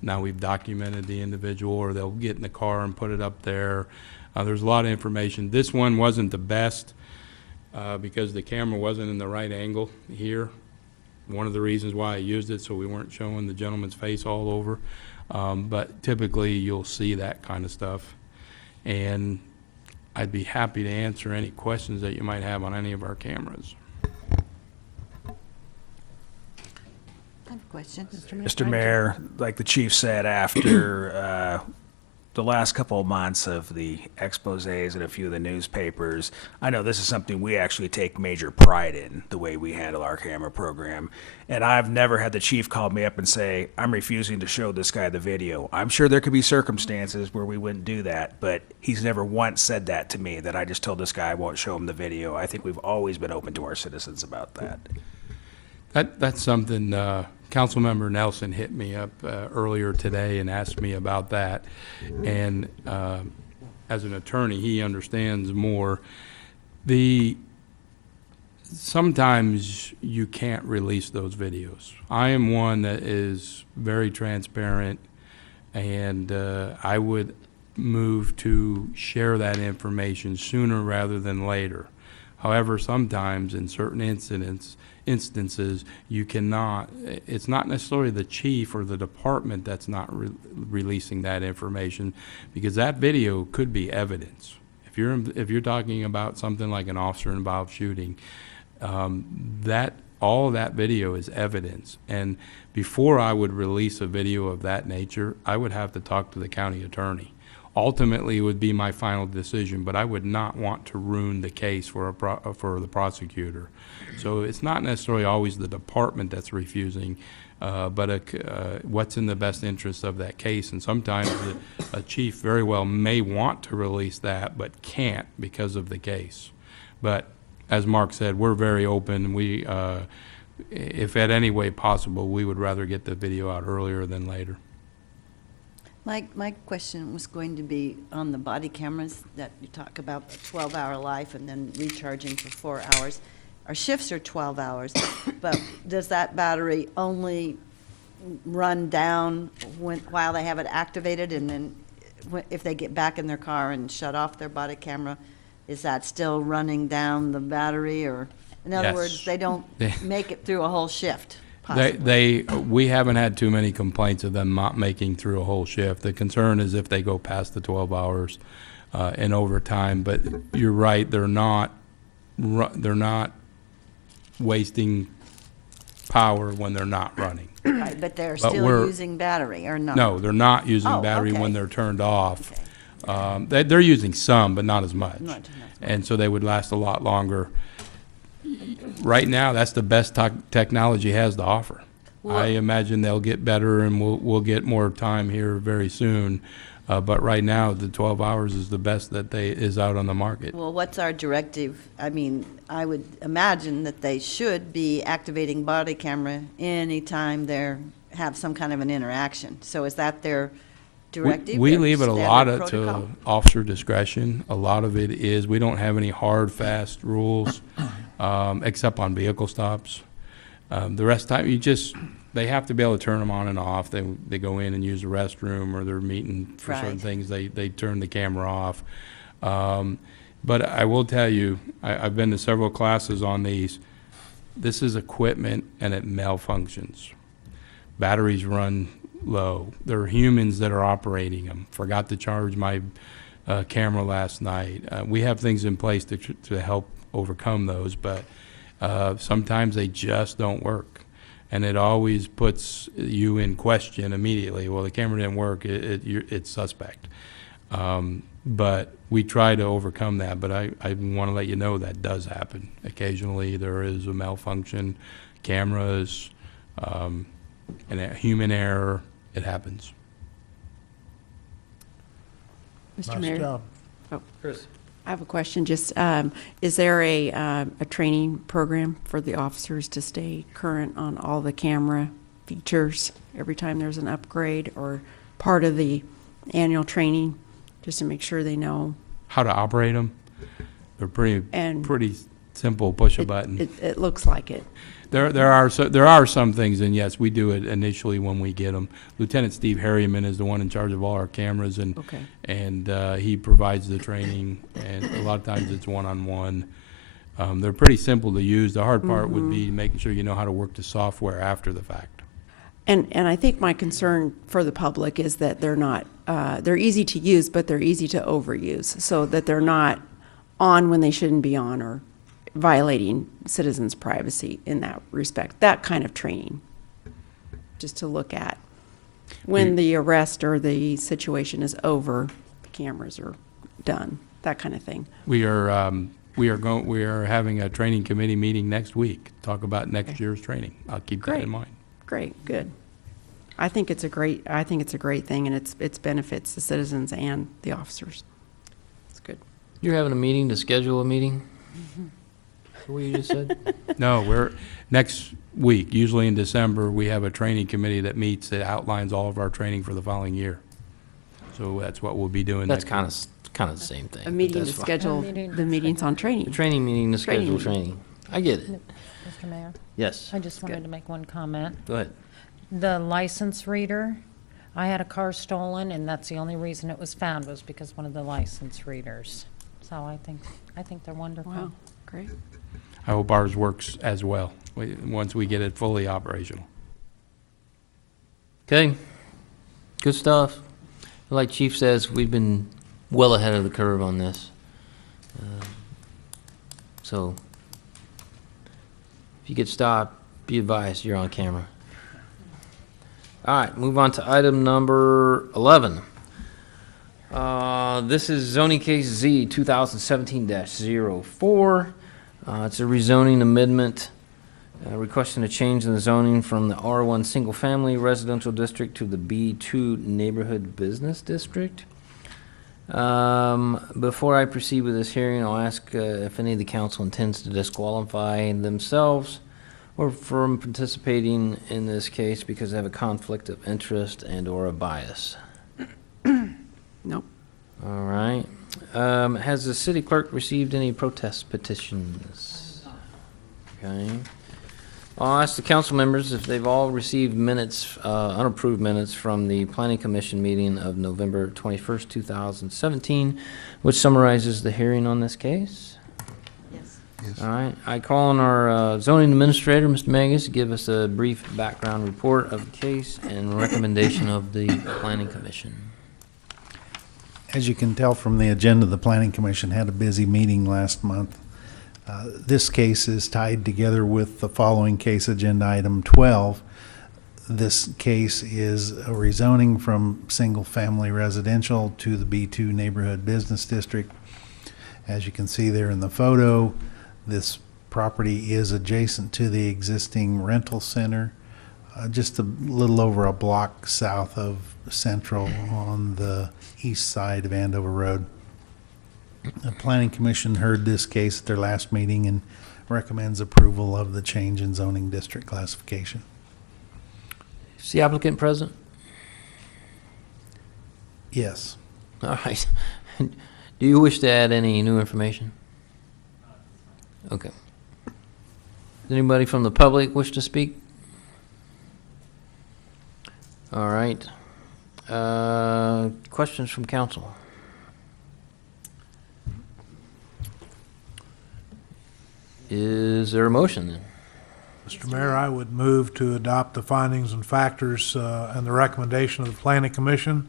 Now we've documented the individual, or they'll get in the car and put it up there. There's a lot of information. This one wasn't the best because the camera wasn't in the right angle here. One of the reasons why I used it, so we weren't showing the gentleman's face all over. But typically you'll see that kind of stuff. And I'd be happy to answer any questions that you might have on any of our cameras. I have a question. Mr. Mayor, like the chief said, after the last couple of months of the exposés and a few of the newspapers, I know this is something we actually take major pride in, the way we handle our camera program. And I've never had the chief call me up and say, I'm refusing to show this guy the video. I'm sure there could be circumstances where we wouldn't do that, but he's never once said that to me, that I just told this guy I won't show him the video. I think we've always been open to our citizens about that. That's something Councilmember Nelson hit me up earlier today and asked me about that. And as an attorney, he understands more. Sometimes you can't release those videos. I am one that is very transparent, and I would move to share that information sooner rather than later. However, sometimes in certain instances, you cannot, it's not necessarily the chief or the department that's not releasing that information, because that video could be evidence. If you're talking about something like an officer-involved shooting, all of that video is evidence. And before I would release a video of that nature, I would have to talk to the county attorney. Ultimately, it would be my final decision, but I would not want to ruin the case for the prosecutor. So it's not necessarily always the department that's refusing, but what's in the best interest of that case. And sometimes a chief very well may want to release that, but can't because of the case. But as Mark said, we're very open. We, if at any way possible, we would rather get the video out earlier than later. My question was going to be on the body cameras that you talk about, the 12-hour life and then recharging for 4 hours. Our shifts are 12 hours, but does that battery only run down while they have it activated, and then if they get back in their car and shut off their body camera, is that still running down the battery? Or in other Yes. words, they don't make it through a whole shift? We haven't had too many complaints of them not making through a whole shift. The concern is if they go past the 12 hours and overtime. But you're right, they're not wasting power when they're not running. Right, but they're But still we're- using battery, or not? No, they're not using Oh, battery okay. when they're turned off. They're using some, but not as much. And so they would last a lot longer. Right now, that's the best technology has to offer. I imagine they'll get better, and we'll get more time here very soon. But right now, the 12 hours is the best that is out on the market. Well, what's our directive? I mean, I would imagine that they should be activating body camera anytime have some kind of an interaction. So is that their directive? We their leave it a standard lot protocol? to officer discretion. A lot of it is, we don't have any hard, fast rules, except on vehicle stops. The rest of the time, they have to be able to turn them on and off. They go in and use the restroom, or they're meeting for certain Right. things, they turn the camera off. But I will tell you, I've been to several classes on these. This is equipment and it malfunctions. Batteries run low. There are humans that are operating them. Forgot to charge my camera last night. We have things in place to help overcome those, but sometimes they just don't work. And it always puts you in question immediately. Well, the camera didn't work, it's suspect. But we try to overcome that, but I want to let you know that does happen. Occasionally, there is a malfunction, cameras, and a human error, it happens. Mr. Nice Mayor? job. Oh, Chris. I have a question. Just, is there a training program for the officers to stay current on all the camera features every time there's an upgrade, or part of the annual training, just to make sure they know? How to operate them? They're And pretty simple, push a button. It looks like it. There are some things, and yes, we do it initially when we get them. Lieutenant Steve Harriman is the one in charge of all our cameras, and he provides the training, and a lot of times it's one-on-one. They're pretty simple to use. The hard part would be making sure you know how to work the software after the fact. And I think my concern for the public is that they're not, they're easy to use, but they're easy to overuse, so that they're not on when they shouldn't be on, or violating citizens' privacy in that respect. That kind of training, just to look at when the arrest or the situation is over, the cameras are done, that kind of thing. We are having a training committee meeting next week, talk about next year's training. I'll keep that in mind. Great, good. I think it's a great thing, and it's benefits the citizens and the officers. It's good. You're having a meeting to schedule a meeting? What you just said? No, we're, next week, usually in December, we have a training committee that meets, that outlines all of our training for the following year. So that's what we'll be doing. That's next kind of the same thing. A but meeting to that's fine. schedule the meetings on training. A training meeting to schedule Training. training. I get it. Mr. Mayor? Yes. I just wanted to make one comment. Go ahead. The license reader, I had a car stolen, and that's the only reason it was found, was because one of the license readers. So I think they're wonderful. Wow, great. I hope ours works as well, once we get it fully operational. Okay, good stuff. Like Chief says, we've been well ahead of the curve on this. So if you get stopped, be advised, you're on camera. All right, move on to item number 11. This is zoning case Z 2017-04. It's a rezoning amendment requesting a change in the zoning from the R1 Single Family Residential District to the B2 Neighborhood Business District. Before I proceed with this hearing, I'll ask if any of the council intends to disqualify themselves or from participating in this case because they have a conflict of interest and or a bias. Nope. All right. Has the city clerk received any protest petitions? Okay. I'll ask the council members if they've all received minutes, unapproved minutes from the Planning Commission meeting of November 21st, 2017, which summarizes the hearing on this case. Yes. All right. I call on our zoning administrator, Mr. Mangus, to give us a brief background report of the case and recommendation of the Planning Commission. As you can tell from the agenda, the Planning Commission had a busy meeting last month. This case is tied together with the following case, agenda item 12. This case is a rezoning from single-family residential to the B2 Neighborhood Business District. As you can see there in the photo, this property is adjacent to the existing rental center, just a little over a block south of Central on the east side of Andover Road. The Planning Commission heard this case at their last meeting and recommends approval of the change in zoning district classification. Is the applicant present? Yes. All right. Do you wish to add any new information? Okay. Does anybody from the public wish to speak? All right. Questions from council? Is there a motion then? Mr. Mayor, I would move to adopt the findings and factors and the recommendation of the Planning Commission,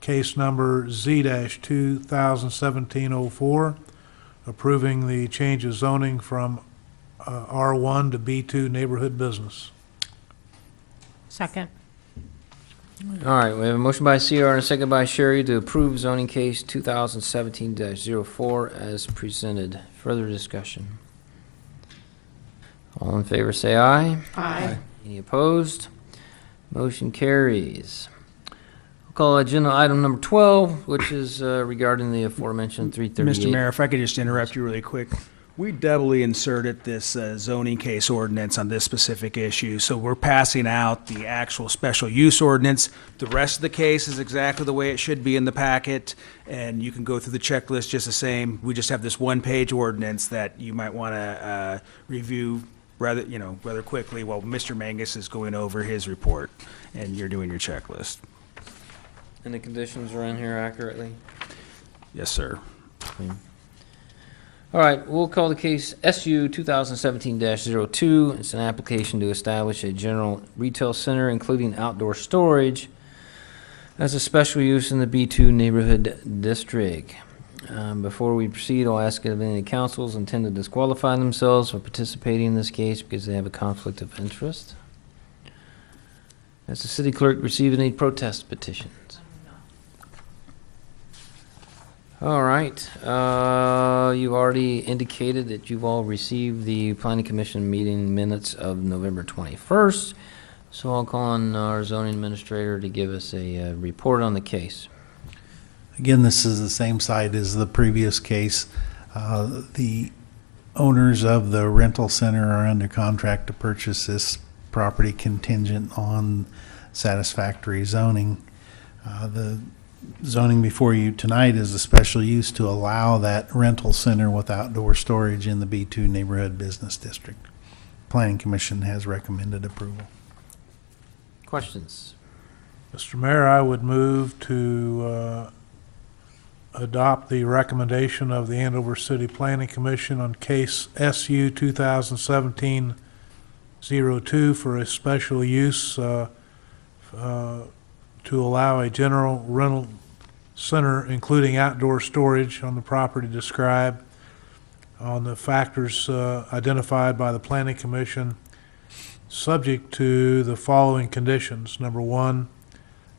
case number Z-2017-04, approving the change of zoning from R1 to B2 neighborhood business. Second. All right, we have a motion by CR and a second by Sherry to approve zoning case 2017-04 as presented. Further discussion? All in favor say aye. Aye. Any opposed? Motion carries. We'll call agenda item number 12, which is regarding the aforementioned 338. Mr. Mayor, if I could just interrupt you really quick. We doubly inserted this zoning case ordinance on this specific issue, so we're passing out the actual special use ordinance. The rest of the case is exactly the way it should be in the packet, and you can go through the checklist just the same. We just have this one-page ordinance that you might want to review rather quickly while Mr. Mangus is going over his report and you're doing your checklist. And the conditions are in here accurately? Yes, sir. Okay. All right, we'll call the case SU 2017-02. It's an application to establish a general retail center, including outdoor storage, as a special use in the B2 neighborhood district. Before we proceed, I'll ask if any councils intend to disqualify themselves from participating in this case because they have a conflict of interest. Has the city clerk received any protest petitions? All right. You've already indicated that you've all received the Planning Commission meeting minutes of November 21st. So I'll call on our zoning administrator to give us a report on the case. Again, this is the same site as the previous case. The owners of the rental center are under contract to purchase this property contingent on satisfactory zoning. The zoning before you tonight is a special use to allow that rental center with outdoor storage in the B2 neighborhood business district. Planning Commission has recommended approval. Questions? Mr. Mayor, I would move to adopt the recommendation of the Andover City Planning Commission on case SU 2017-02 for a special use to allow a general rental center, including outdoor storage on the property described on the factors identified by the Planning Commission, subject to the following conditions. Number one,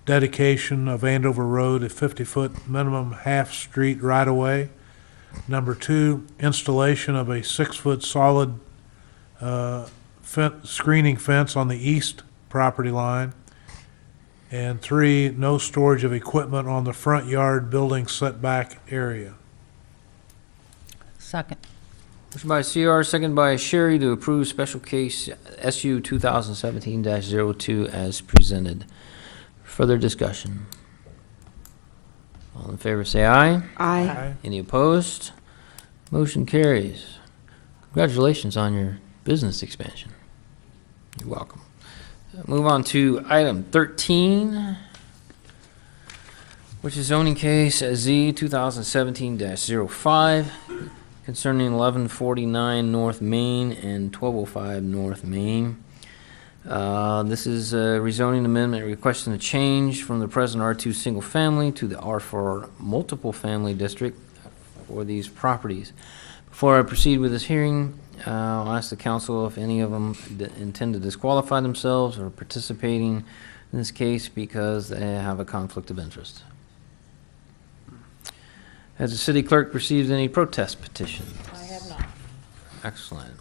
dedication of Andover Road a 50-foot minimum half-street right-of-way. Number two, installation of a 6-foot solid screening fence on the east property line. And three, no storage of equipment on the front yard building setback area. Second. Motion by CR, second by Sherry to approve special case SU 2017-02 as presented. Further discussion? All in favor say aye. Aye. Any opposed? Motion carries. Congratulations on your business expansion. You're welcome. Move on to item 13, which is zoning case Z 2017-05 concerning 1149 North Main and 1205 North Main. This is a rezoning amendment requesting a change from the present R2 single family to the R4 multiple family district for these properties. Before I proceed with this hearing, I'll ask the council if any of them intend to disqualify themselves or participating in this case because they have a conflict of interest. Has the city clerk received any protest petitions? I have not. Excellent.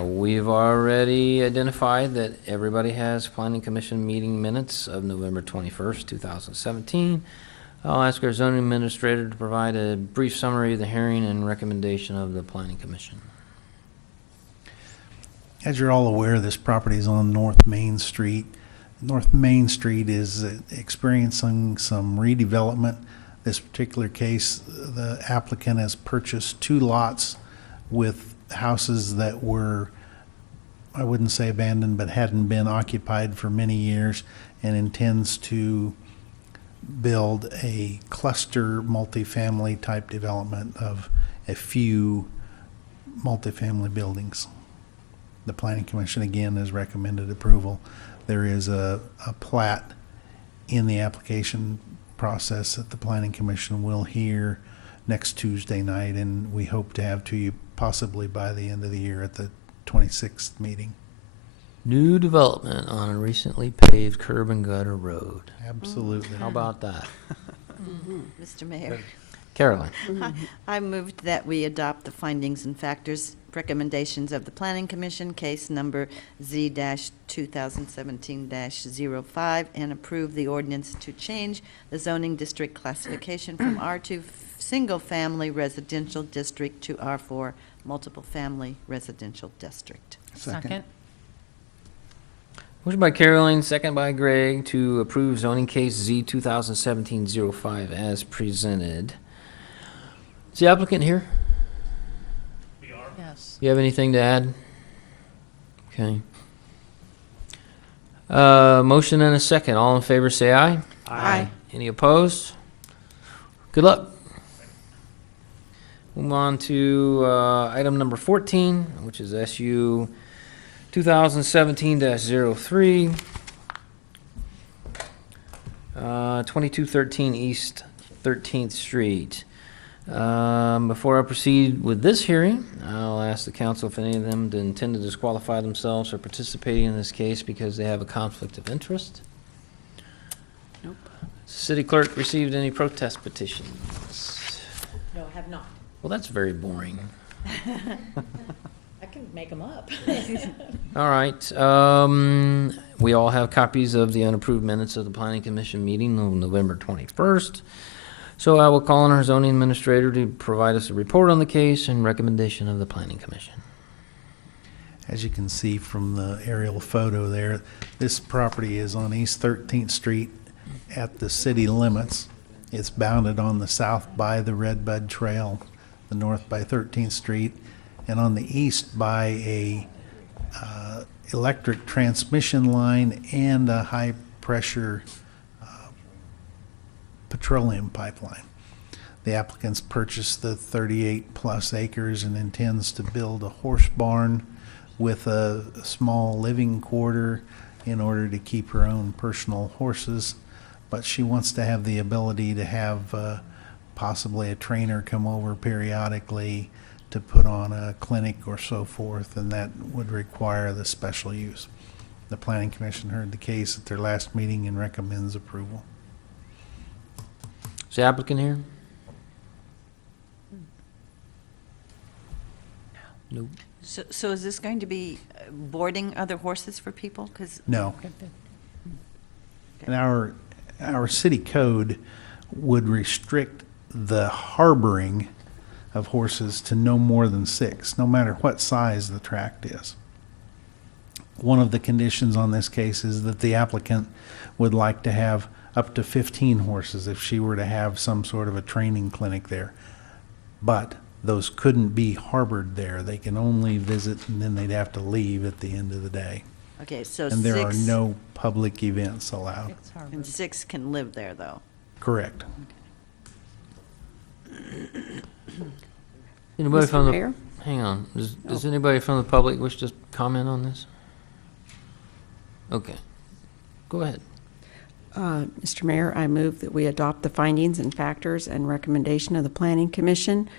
We've already identified that everybody has Planning Commission meeting minutes of November 21st, 2017. I'll ask our zoning administrator to provide a brief summary of the hearing and recommendation of the Planning Commission. As you're all aware, this property is on North Main Street. North Main Street is experiencing some redevelopment. This particular case, the applicant has purchased 2 lots with houses that were, I wouldn't say abandoned, but hadn't been occupied for many years, and intends to build a cluster multifamily type development of a few multifamily buildings. The Planning Commission again has recommended approval. There is a plat in the application process that the Planning Commission will hear next Tuesday night, and we hope to have to you possibly by the end of the year at the 26th meeting. New development on a recently paved curb and gutter road. Absolutely. How about that? Mr. Mayor, Carolyn? I moved that we adopt the findings and factors recommendations of the Planning Commission, case number Z-2017-05, and approve the ordinance to change the zoning district classification from R2 single-family residential district to R4 multiple-family residential district. Second. Motion by Caroline, second by Greg to approve zoning case Z 2017-05 as presented. Is the applicant here? Yes. You have anything to add? Okay. Motion and a second. All in favor say aye. Aye. Any opposed? Good luck. Move on to item number 14, which is SU 2017-03, 2213 East 13th Street. Before I proceed with this hearing, I'll ask the council if any of them intend to disqualify themselves or participating in this case because they have a conflict of interest. Nope. City clerk received any protest petitions? No, have not. Well, that's very boring. I can make them up. All right. We all have copies of the unapproved minutes of the Planning Commission meeting on November 21st. So I will call on our zoning administrator to provide us a report on the case and recommendation of the Planning Commission. As you can see from the aerial photo there, this property is on East 13th Street at the city limits. It's bounded on the south by the Redbud Trail, the north by 13th Street, and on the east by a electric transmission line and a high high-pressure petroleum pipeline. The applicant's purchased the 38-plus acres and intends to build a horse barn with a small living quarter in order to keep her own personal horses, but she wants to have the ability to have possibly a trainer come over periodically to put on a clinic or so forth, and that would require the special use. The Planning Commission heard the case at their last meeting and recommends approval. Is the applicant here? Nope. So is this going to be boarding other horses for people? 'Cause No. And our city code would restrict the harboring of horses to no more than 6, no matter what size the tract is. One of the conditions on this case is that the applicant would like to have up to 15 horses if she were to have some sort of a training clinic there. But those couldn't be harbored there. They can only visit and then they'd have to leave at the end of the day. Okay, so And there are 6, no public events allowed. and 6 can live there, though. Correct. Anybody Mr. from the, Mayor? hang on, does anybody from the public wish to comment on this? Okay, go ahead. Mr. Mayor, I move that we adopt the findings and factors and recommendation of the Planning Commission,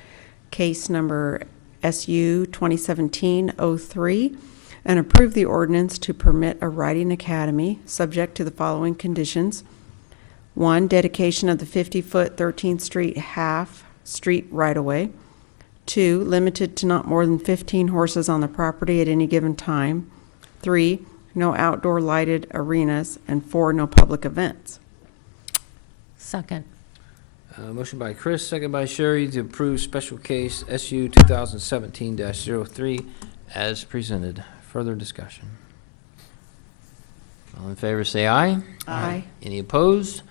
case number SU 2017-03, and approve the ordinance to permit a riding academy, subject to the following conditions. 1, dedication of the 50-foot 13th Street half street right-of-way. 2, limited to not more than 15 horses on the property at any given time. 3, no outdoor lighted arenas. And 4, no public events. Second. Motion by Chris, second by Sherry to approve special case SU 2017-03 as presented. Further discussion. All in favor say aye. Aye. Any opposed?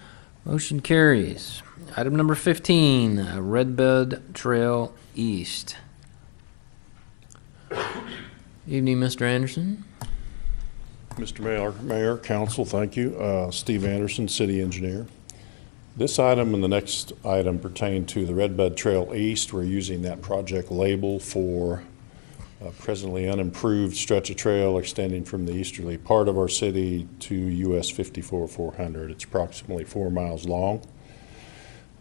Motion carries. Item number 15, Redbud Trail East. Evening, Mr. Anderson. Mr. Mayor, Council, thank you. Steve Anderson, City Engineer. This item and the next item pertain to the Redbud Trail East. We're using that project label for a presently unimproved stretch of trail extending from the easterly part of our city to US 54-400. It's approximately 4 miles long.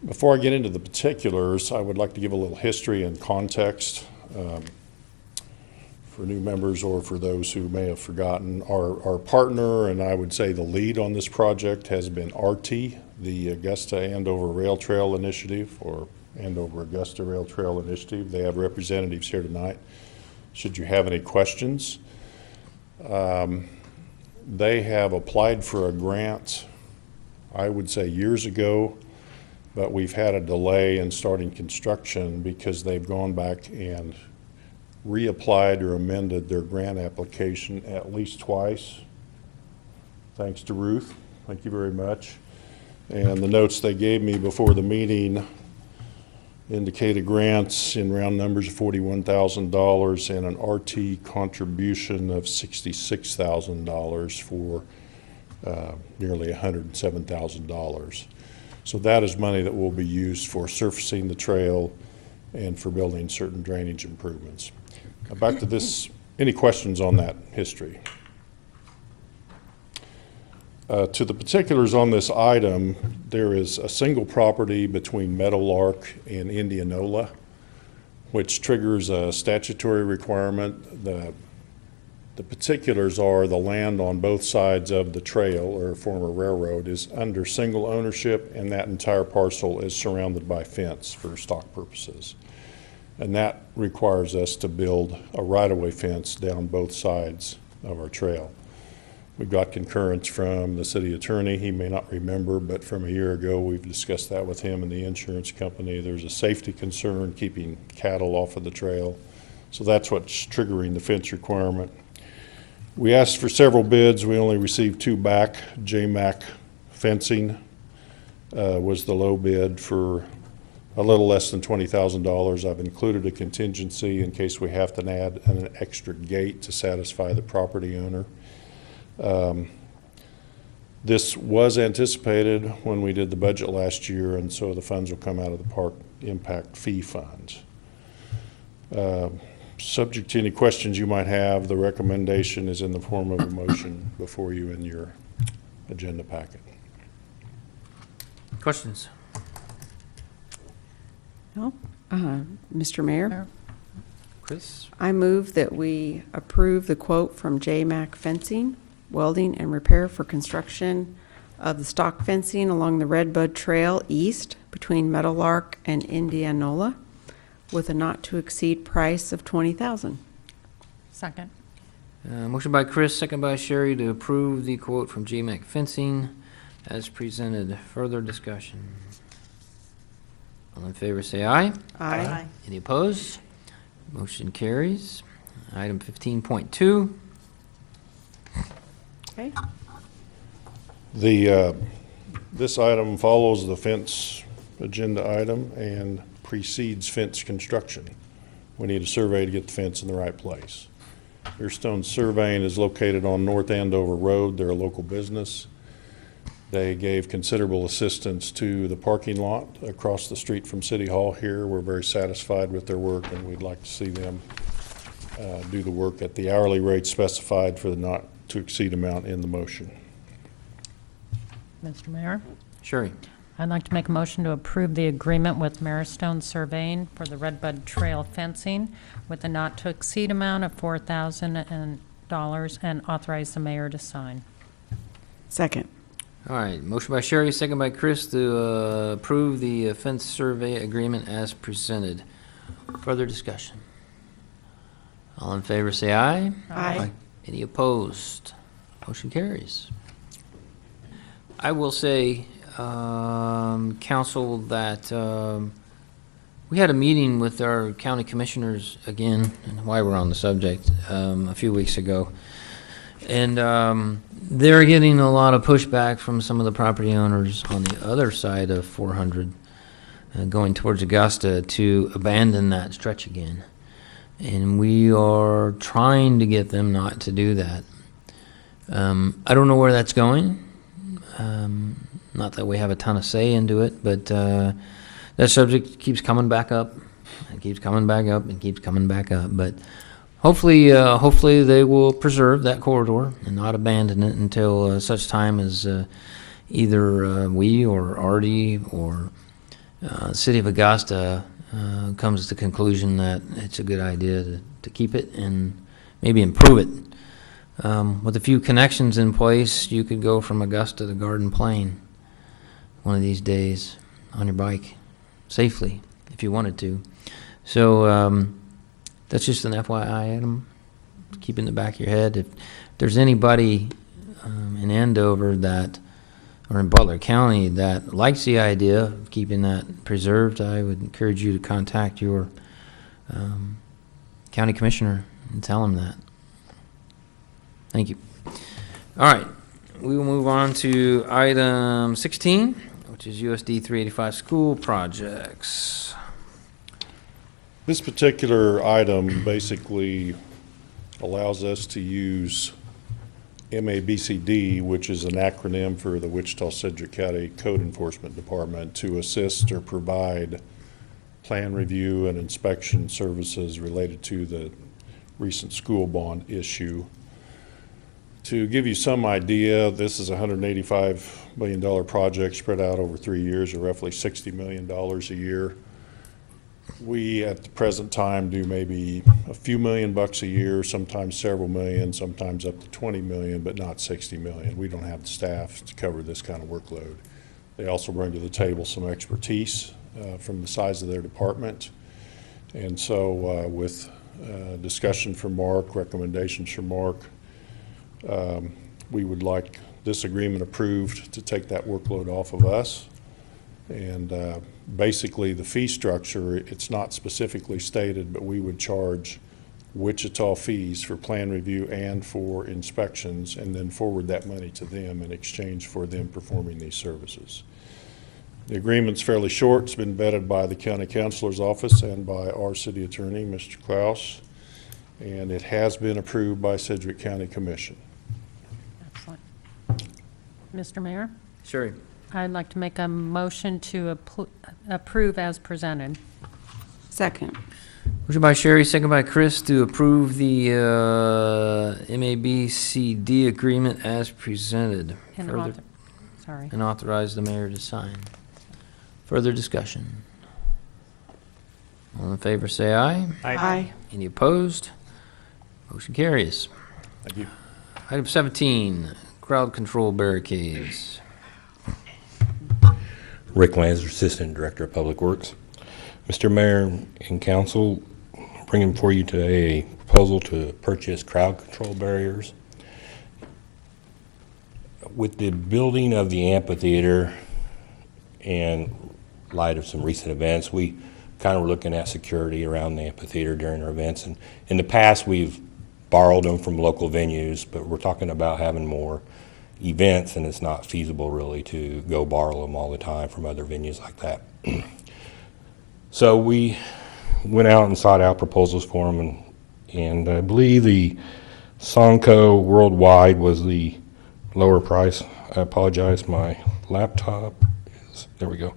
Before I get into the particulars, I would like to give a little history and context for new members or for those who may have forgotten. Our partner, and I would say the lead on this project, has been ARTI, the Augusta Andover Rail Trail Initiative, or Andover Augusta Rail Trail Initiative. They have representatives here tonight. Should you have any questions, they have applied for a grant, I would say years ago, but we've had a delay in starting construction because they've gone back and reapplied or amended their grant application at least twice. Thanks to Ruth. Thank you very much. And the notes they gave me before the meeting indicated grants in round numbers of $41,000 and an RT contribution of $66,000 for nearly $107,000. So that is money that will be used for surfacing the trail and for building certain drainage improvements. Now back to this, any questions on that history? To the particulars on this item, there is a single property between Meadowlark and Indianola, which triggers a statutory requirement. The particulars are the land on both sides of the trail or former railroad is under single ownership, and that entire parcel is surrounded by fence for stock purposes. And that requires us to build a right-of-way fence down both sides of our trail. We've got concurrence from the city attorney. He may not remember, but from a year ago, we've discussed that with him and the insurance company. There's a safety concern keeping cattle off of the trail. So that's what's triggering the fence requirement. We asked for several bids. We only received 2 back. JMac Fencing was the low bid for a little less than $20,000. I've included a contingency in case we have to add an extra gate to satisfy the property owner. This was anticipated when we did the budget last year, and so the funds will come out of the park impact fee funds. Subject to any questions you might have, the recommendation is in the form of a motion before you in your agenda packet. Questions? No? Mr. Mayor, Chris? I move that we approve the quote from J-Mac Fencing, Welding and Repair for construction of the stock fencing along the Redbud Trail East between Meadowlark and Indianola with a not-to-exceed price of $20,000. Second. Motion by Chris, second by Sherry to approve the quote from GMAC Fencing as presented. Further discussion? All in favor say aye. Aye. Any opposed? Motion carries. Item 15.2. Okay. This item follows the fence agenda item and precedes fence construction. We need a survey to get the fence in the right place. Earstone Surveying is located on North Andover Road. They're a local business. They gave considerable assistance to the parking lot across the street from City Hall here. We're very satisfied with their work, and we'd like to see them do the work at the hourly rate specified for the not-to-exceed amount in the motion. Mr. Mayor, Sherry? I'd like to make a motion to approve the agreement with Maristone Surveying for the Redbud Trail fencing with a not-to-exceed amount of $4,000 and authorize the mayor to sign. Second. All right, motion by Sherry, second by Chris to approve the fence survey agreement as presented. Further discussion? All in favor say aye. Aye. Any opposed? Motion carries. I will say, council, that we had a meeting with our county commissioners again, and why we're on the subject, a few weeks ago. And they're getting a lot of pushback from some of the property owners on the other side of 400 going towards Augusta to abandon that stretch again. And we are trying to get them not to do that. I don't know where that's going. Not that we have a ton of say into it, but that subject keeps coming back up. It keeps coming back up and keeps coming back up. But hopefully they will preserve that corridor and not abandon it until such time as either we or Artie or City of Augusta comes to the conclusion that it's a good idea to keep it and maybe improve it. With a few connections in place, you could go from Augusta to Garden Plain one of these days on your bike safely if you wanted to. So that's just an FYI item. Keep in the back of your head. If there's anybody in Andover that, or in Butler County, that likes the idea of keeping that preserved, I would encourage you to contact your county commissioner and tell him that. Thank you. All right, we will move on to item 16, which is USD 385 school projects. This particular item basically allows us to use MABCD, which is an acronym for the Wichita-Sedgwick County Code Enforcement Department, to assist or provide plan review and inspection services related to the recent school bond issue. To give you some idea, this is a $185 million project spread out over 3 years, or roughly $60 million a year. We, at the present time, do maybe a few $1,000,000 a year, sometimes several million, sometimes up to 20 million, but not 60 million. We don't have the staff to cover this kind of workload. They also bring to the table some expertise from the size of their department. And so with discussion from Mark, recommendations from Mark, we would like this agreement approved to take that workload off of us. And basically the fee structure, it's not specifically stated, but we would charge Wichita fees for plan review and for inspections, and then forward that money to them in exchange for them performing these services. The agreement's fairly short. It's been vetted by the county counselor's office and by our city attorney, Mr. Klaus, and it has been approved by Sedgwick County Commission. Excellent. Mr. Mayor, Sherry? I'd like to make a motion to approve as presented. Second. Motion by Sherry, second by Chris to approve the MABCD agreement as presented. And Further- sorry. And authorize the mayor to sign. Further discussion? All in favor, say aye. Aye. Any opposed? Motion carries. Thank you. Item 17, crowd control barricades. Rick Lanzer, Assistant Director of Public Works. Mr. Mayor and Council, bringing before you today a proposal to purchase crowd control barriers. With the building of the amphitheater and light of some recent events, we kind of were looking at security around the amphitheater during our events. And in the past, we've borrowed them from local venues, but we're talking about having more events, and it's not feasible really to go borrow them all the time from other venues like that. So we went out and sought out proposals for them, and I believe the Sonco Worldwide was the lower price. I apologize, my laptop is, there we go.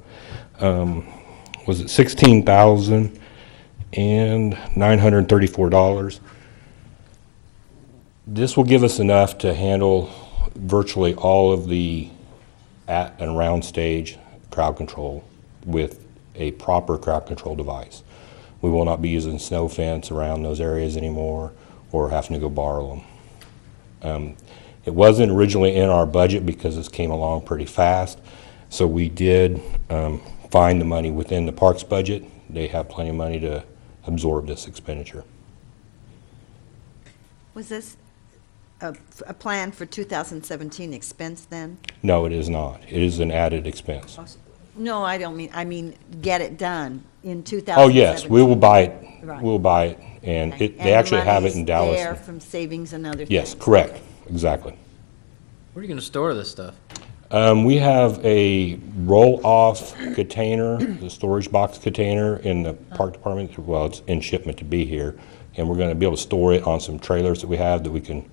Was it $16,934? This will give us enough to handle virtually all of the at and around stage crowd control with a proper crowd control device. We will not be using snow fence around those areas anymore or having to go borrow them. It wasn't originally in our budget because this came along pretty fast, so we did find the money within the parks budget. They have plenty of money to absorb this expenditure. Was this a plan for 2017 expense then? No, it is not. It is an added expense. No, I don't mean, I mean, get it done in 2017. Oh, yes, we will buy it. Right. We'll buy it, and Okay. it, they actually have it in And the Dallas. money's there from savings and other things? Yes, correct, exactly. Where are you going to store this stuff? We have a roll-off container, the storage box container in the park department. Well, it's in shipment to be here, and we're going to be able to store it on some trailers that we have that we can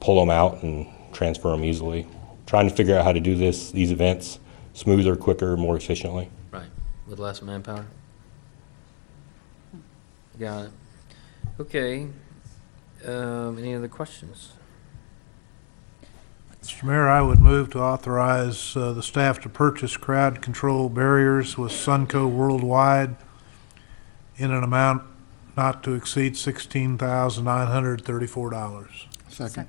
pull them out and transfer them easily. Trying to figure out how to do these events smoother, quicker, more efficiently. Right, with less manpower. Got it. Okay. Any other questions? Mr. Mayor, I would move to authorize the staff to purchase crowd control barriers with Sunco Worldwide in an amount not to exceed $16,934. Second.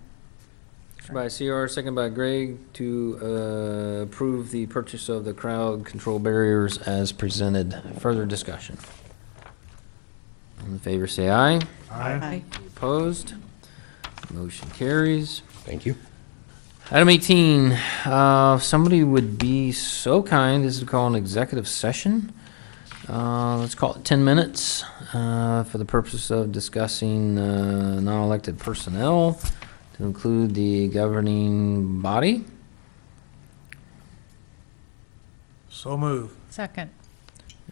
Motion by CR, second by Greg to approve the purchase of the crowd control barriers as presented. Further discussion? All in favor, say aye. Aye. Opposed? Motion carries. Thank you. Item 18, somebody would be so kind as to call an executive session. Let's call it 10 minutes for the purpose of discussing non-elected personnel to include the governing body. So move. Second.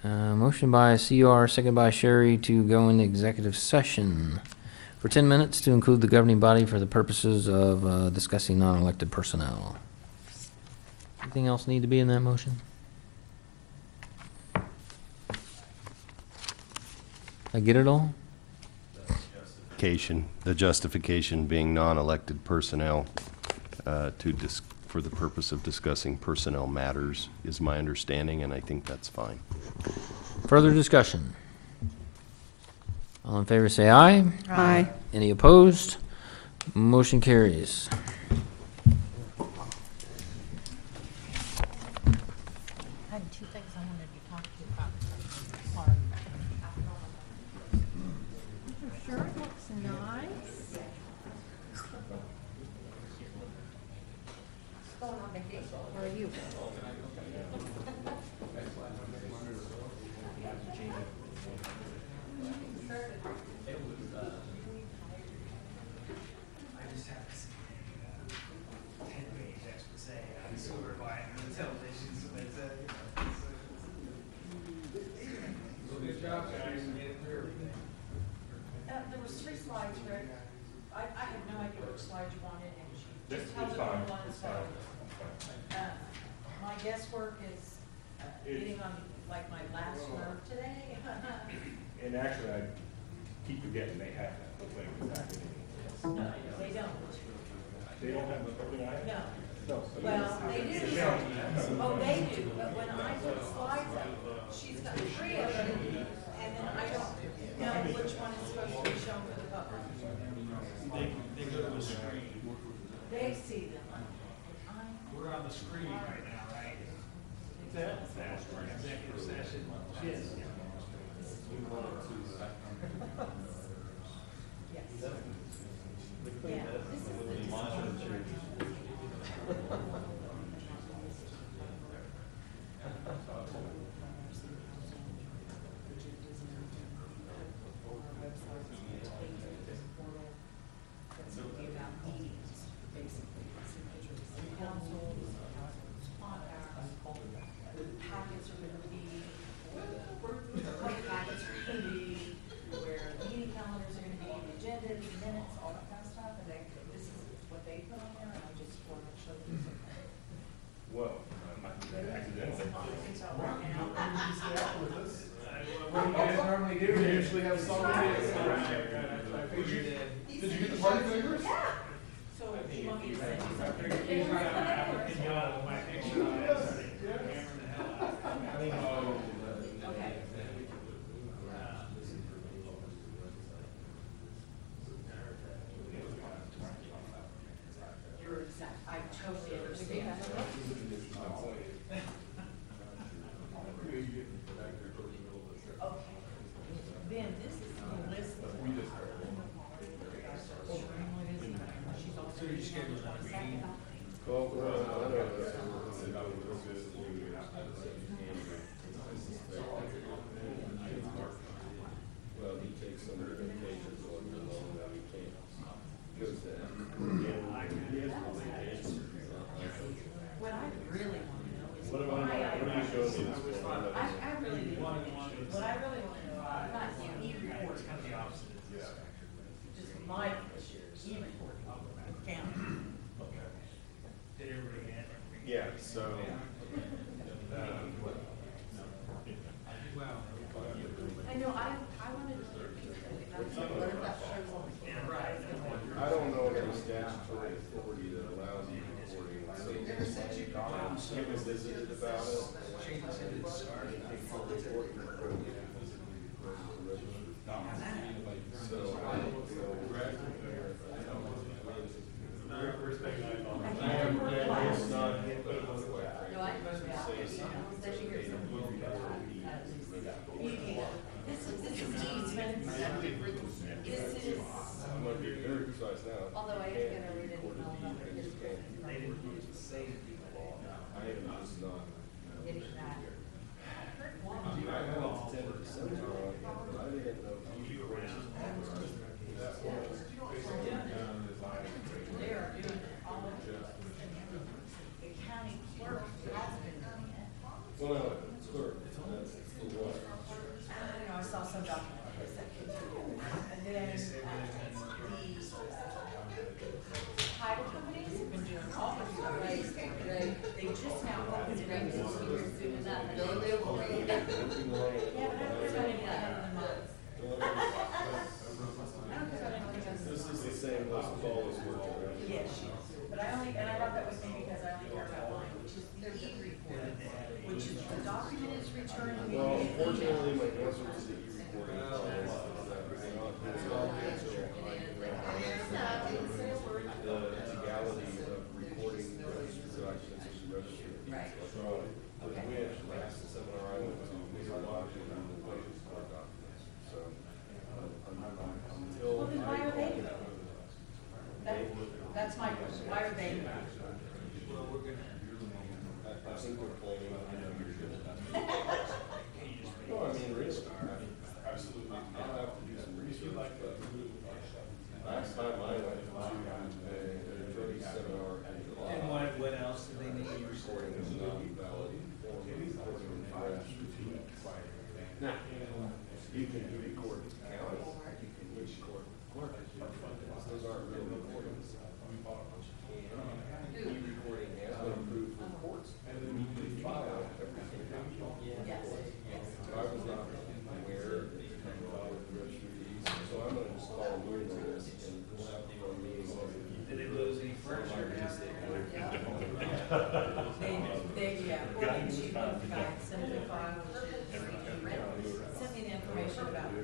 Motion by CR, second by Sherry to go into executive session for 10 minutes to include the governing body for the purposes of discussing non-elected personnel. Anything else need to be in that motion? I get it all? The justification being non-elected personnel for the purpose of discussing personnel matters is my understanding, and I think that's fine. Further discussion? All in favor say aye. Aye. Any opposed? Motion carries. I had two things I wanted to talk to you about. Sure, it looks nice. Going on vacation. Where are you? There was 3 slides, Rick. I had no idea which slide you wanted, and she just held it on one side. guesswork is getting on like my last nerve today. And actually, I keep forgetting they have that whole thing exactly. No, they don't. They don't have the opening item? No. No. Well, they do. Oh, they do, but when I put slides up, she's got 3 of them, and then I don't know which one is supposed to be shown for the public. They go to a screen. They see them. We're on the screen right now, right? Executive session. Yes.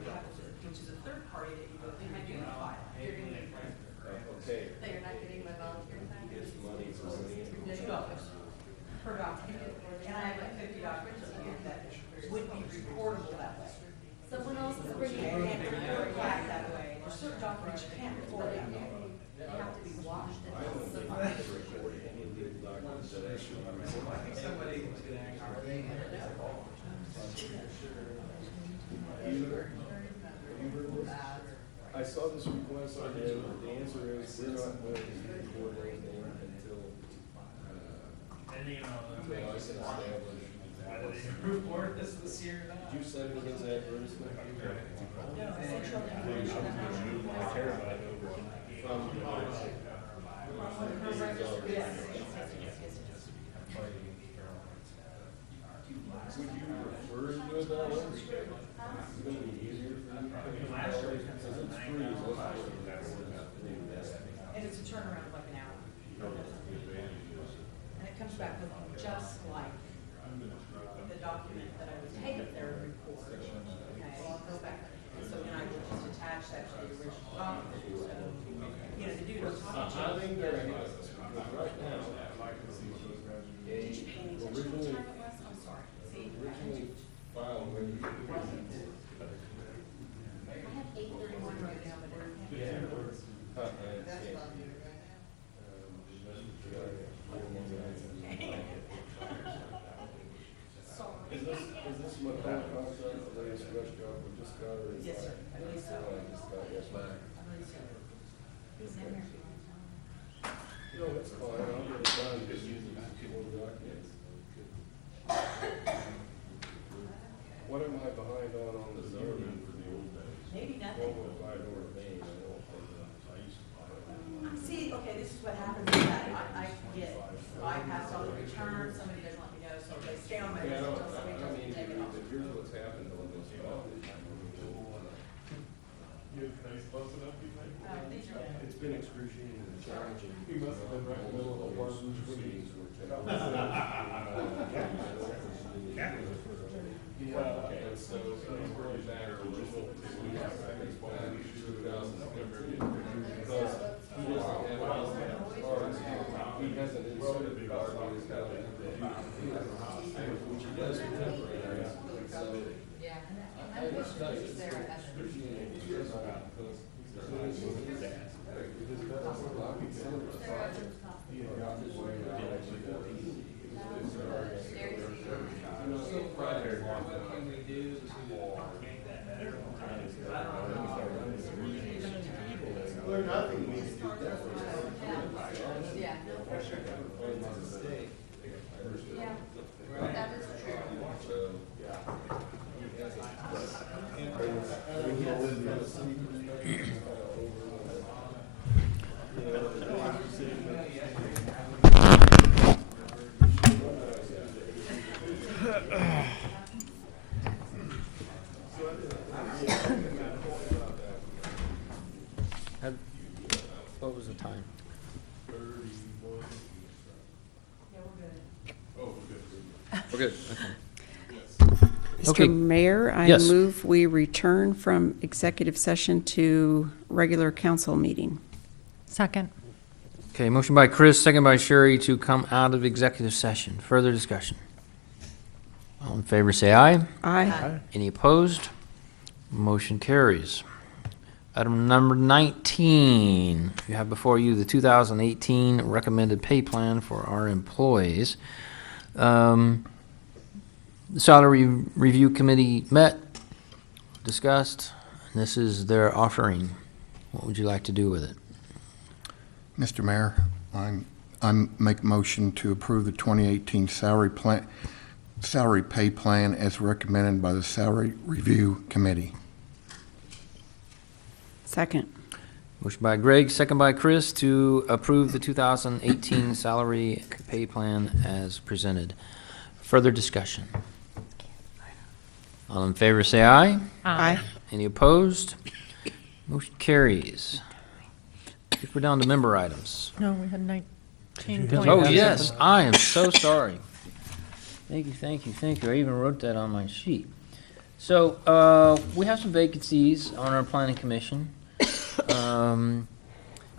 which is a third party that you go through and unify. They're gonna be Okay. They are not getting my volunteer package. It's money for me. $2 per document, and I have like 50 documents a year that would be reportable that way. Someone else is bringing it in, report back that way. There's certain documents you can't report that way. They have to be washed and I saw this request on there, but the answer is we're not going to record anything until I can establish. report this year. Did you send me his advertisement? Would you refer to it that way? It's gonna be easier for you. Since it's free, And it's a turnaround of like an hour. And it comes back with just like the document that I would take at their report. Okay, I'll go back, and so then I would just attach that to the original document. So, you know, to do those. I think they're because right now. Did you pay any attention to what time it was? I'm sorry. See, Originally filed when you. I have 8:31 right now, but Is this my whole contract, the latest rush job we just got, or is Yes, sir. that? I believe so. Oh, I just got, yes, ma'am. I believe so. Who's in there? No, it's fine, I'll get it done, just using more documents. What am I behind on the zoning for the old days? Maybe nothing. 1205 North Main, I don't think. See, okay, this is what happens with that. I get bypassed on the return, somebody doesn't let me know, so they stay on my list Yeah, until somebody tells me to take it off. here's what's happened on this property. These are. It's been excruciating and challenging. You must have been right in the middle of a war. And so, we're back to original, we have second spot, 2000, because he doesn't have his cards, he hasn't inserted the card on his ballot, which he does for temporary. So, Yeah. I understand it's excruciating and stressful because his better luck, he had gotten his way out, actually, that he. You know, some project, what can we do to make that better? Well, nothing we can do definitely. Yeah, for sure. Yeah, that is true. What was the time? We're good. Okay. Mr. Mayor, I Yes. move we return from executive session to regular council meeting. Second. Okay, motion by Chris, second by Sherry to come out of executive session. Further discussion? All in favor, say aye. Aye. Any opposed? Motion carries. Item number 19, you have before you the 2018 recommended pay plan for our employees. The Salary Review Committee met, discussed, and this is their offering. What would you like to do with it? Mr. Mayor, I make a motion to approve the 2018 salary pay plan as recommended by the Salary Review Committee. Second. Motion by Greg, second by Chris to approve the 2018 salary pay plan as presented. Further discussion? All in favor, say aye. Aye. Any opposed? Motion carries. I think we're down to member items. No, we had 19. Oh, yes, I am so sorry. Thank you. I even wrote that on my sheet. So, we have some vacancies on our planning commission.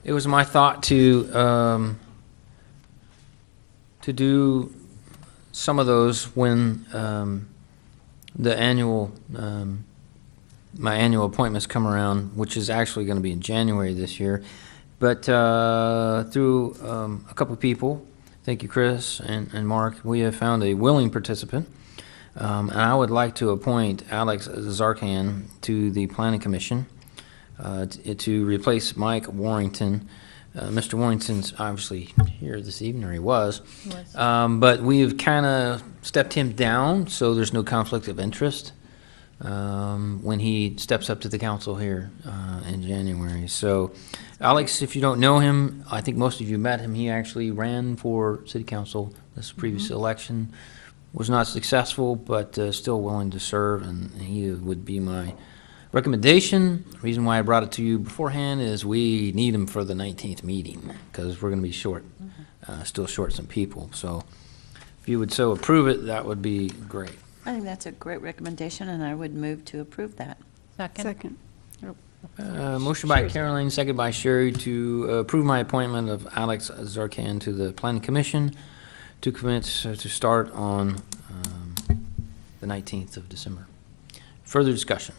It was my thought to do some of those when, the annual, my annual appointments come around, which is actually gonna be in January this year. But, through, a couple of people, thank you, Chris and Mark, we have found a willing participant. And I would like to appoint Alex Zarkan to the Planning Commission to replace Mike Warrington. Mr. Warrington's obviously here this evening, or he was. But we have kind of stepped him down, so there's no conflict of interest when he steps up to the council here in January. So, Alex, if you don't know him, I think most of you met him. He actually ran for city council this previous election. Was not successful, but still willing to serve, and he would be my recommendation. The reason why I brought it to you beforehand is we need him for the 19th meeting, because we're going to be short, still short some people. So if you would so approve it, that would be great. I think that's a great recommendation, and I would move to approve that. Second. Motion by Caroline, second by Sherry to approve my appointment of Alex Zarkan to the Planning Commission to commence, to start on the 19th of December. Further discussion?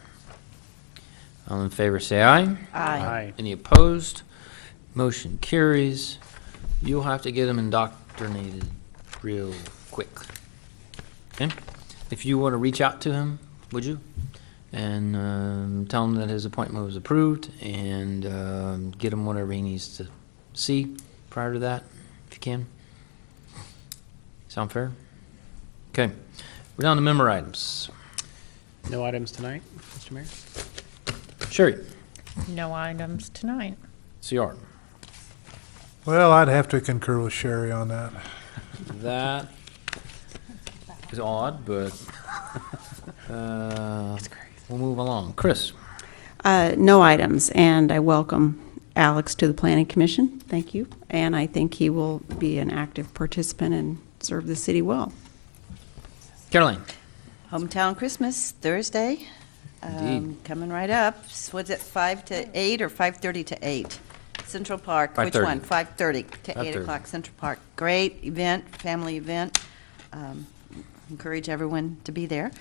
All in favor, say aye. Aye. Any opposed? Motion carries. You'll have to get them indoctrinated real quick. Okay? If you want to reach out to him, would you? And tell him that his appointment was approved, and get him whatever he needs to see prior to that, if you can. Sound fair? Okay. We're down to member items. No items tonight, Mr. Mayor? Sherry. No items tonight. CR. Well, I'd have to concur with Sherry on that. That is odd, but we'll move along. Chris. No items, and I welcome Alex to the Planning Commission. Thank you. And I think he will be an active participant and serve the city well. Caroline. Hometown Christmas, Thursday. Indeed. Coming right up. Was it 5 to 8 or 5:30 to 8? Central Park, which 5:30. one? 5:30 to 8 5:30. o'clock, Central Park. Great event, family event. Encourage everyone to be there.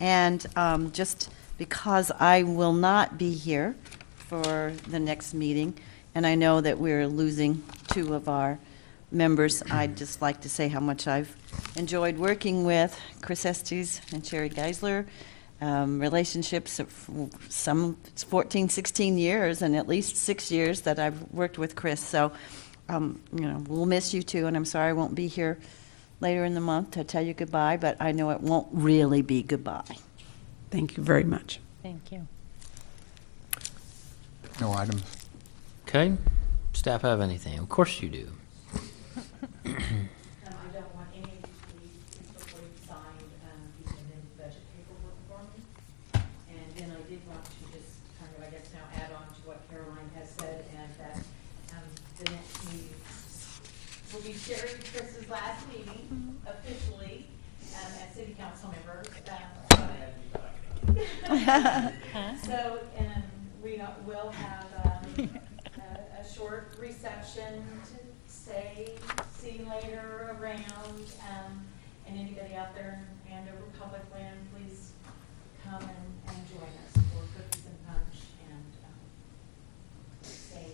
And just because I will not be here for the next meeting, and I know that we're losing 2 of our members, I'd just like to say how much I've enjoyed working with Chris Estes and Sherry Geisler. Relationships of some 14, 16 years, and at least 6 years that I've worked with Chris. So, we'll miss you too, and I'm sorry I won't be here later in the month to tell you goodbye, but I know it won't really be goodbye. Thank you very much. Thank you. No items. Okay. Staff have anything? Of course you do. I don't want any of these to be before you signed, these amended budget paperwork for me. And then I did want to just kind of, I guess now add on to what Caroline has said, and that, the next meeting will be Sherry Chris's last meeting officially, as city council member. So, we will have, a short reception to say, see you later around, and anybody out there in Andover Public Land, please come and join us for cookies and punch and, say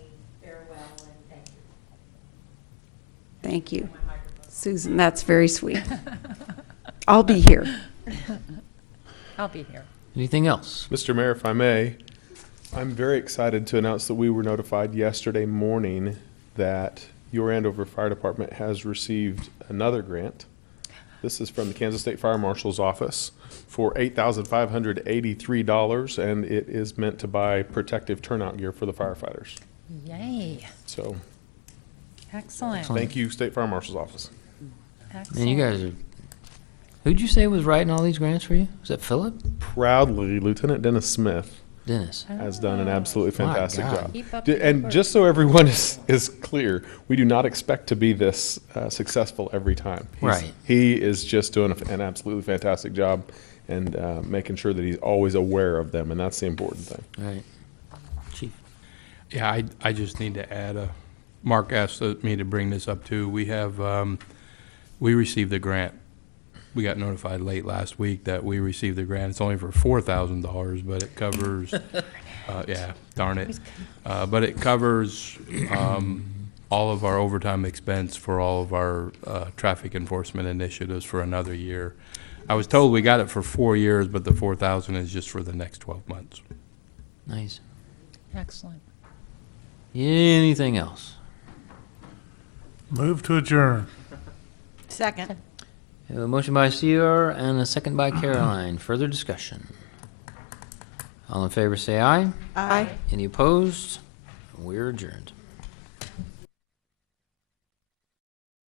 farewell and thank you. Thank you. Susan, that's very sweet. I'll be here. I'll be here. Anything else? Mr. Mayor, if I may, I'm very excited to announce that we were notified yesterday morning that your Andover Fire Department has received another grant. This is from the Kansas State Fire Marshal's Office for $8,583, and it is meant to buy protective turnout gear for the firefighters. Yay. So, Excellent. thank you, State Fire Marshal's Office. Excellent. Man, you guys are. Who'd you say was writing all these grants for you? Was that Philip? Proudly, Lieutenant Dennis Smith Dennis has done an absolutely My fantastic God. job. Keep up D- the good And work. just so everyone is clear, we do not expect to be this successful every time. Right. He is just doing an absolutely fantastic job, and making sure that he's always aware of them, and that's the important thing. All right. Chief. Yeah, I just need to add Mark asked me to bring this up too. We have, we received the grant. We got notified late last week that we received the grant. It's only for $4,000, but it covers, yeah, darn it. But it covers all of our overtime expense for all of our traffic enforcement initiatives for another year. I was told we got it for 4 years, but the 4,000 is just for the next 12 months. Nice. Excellent. Anything else? Move to adjourn. Second. We have a motion by Sierra and a second by Caroline. Further discussion. All in favor say aye. Aye. Any opposed? We're adjourned.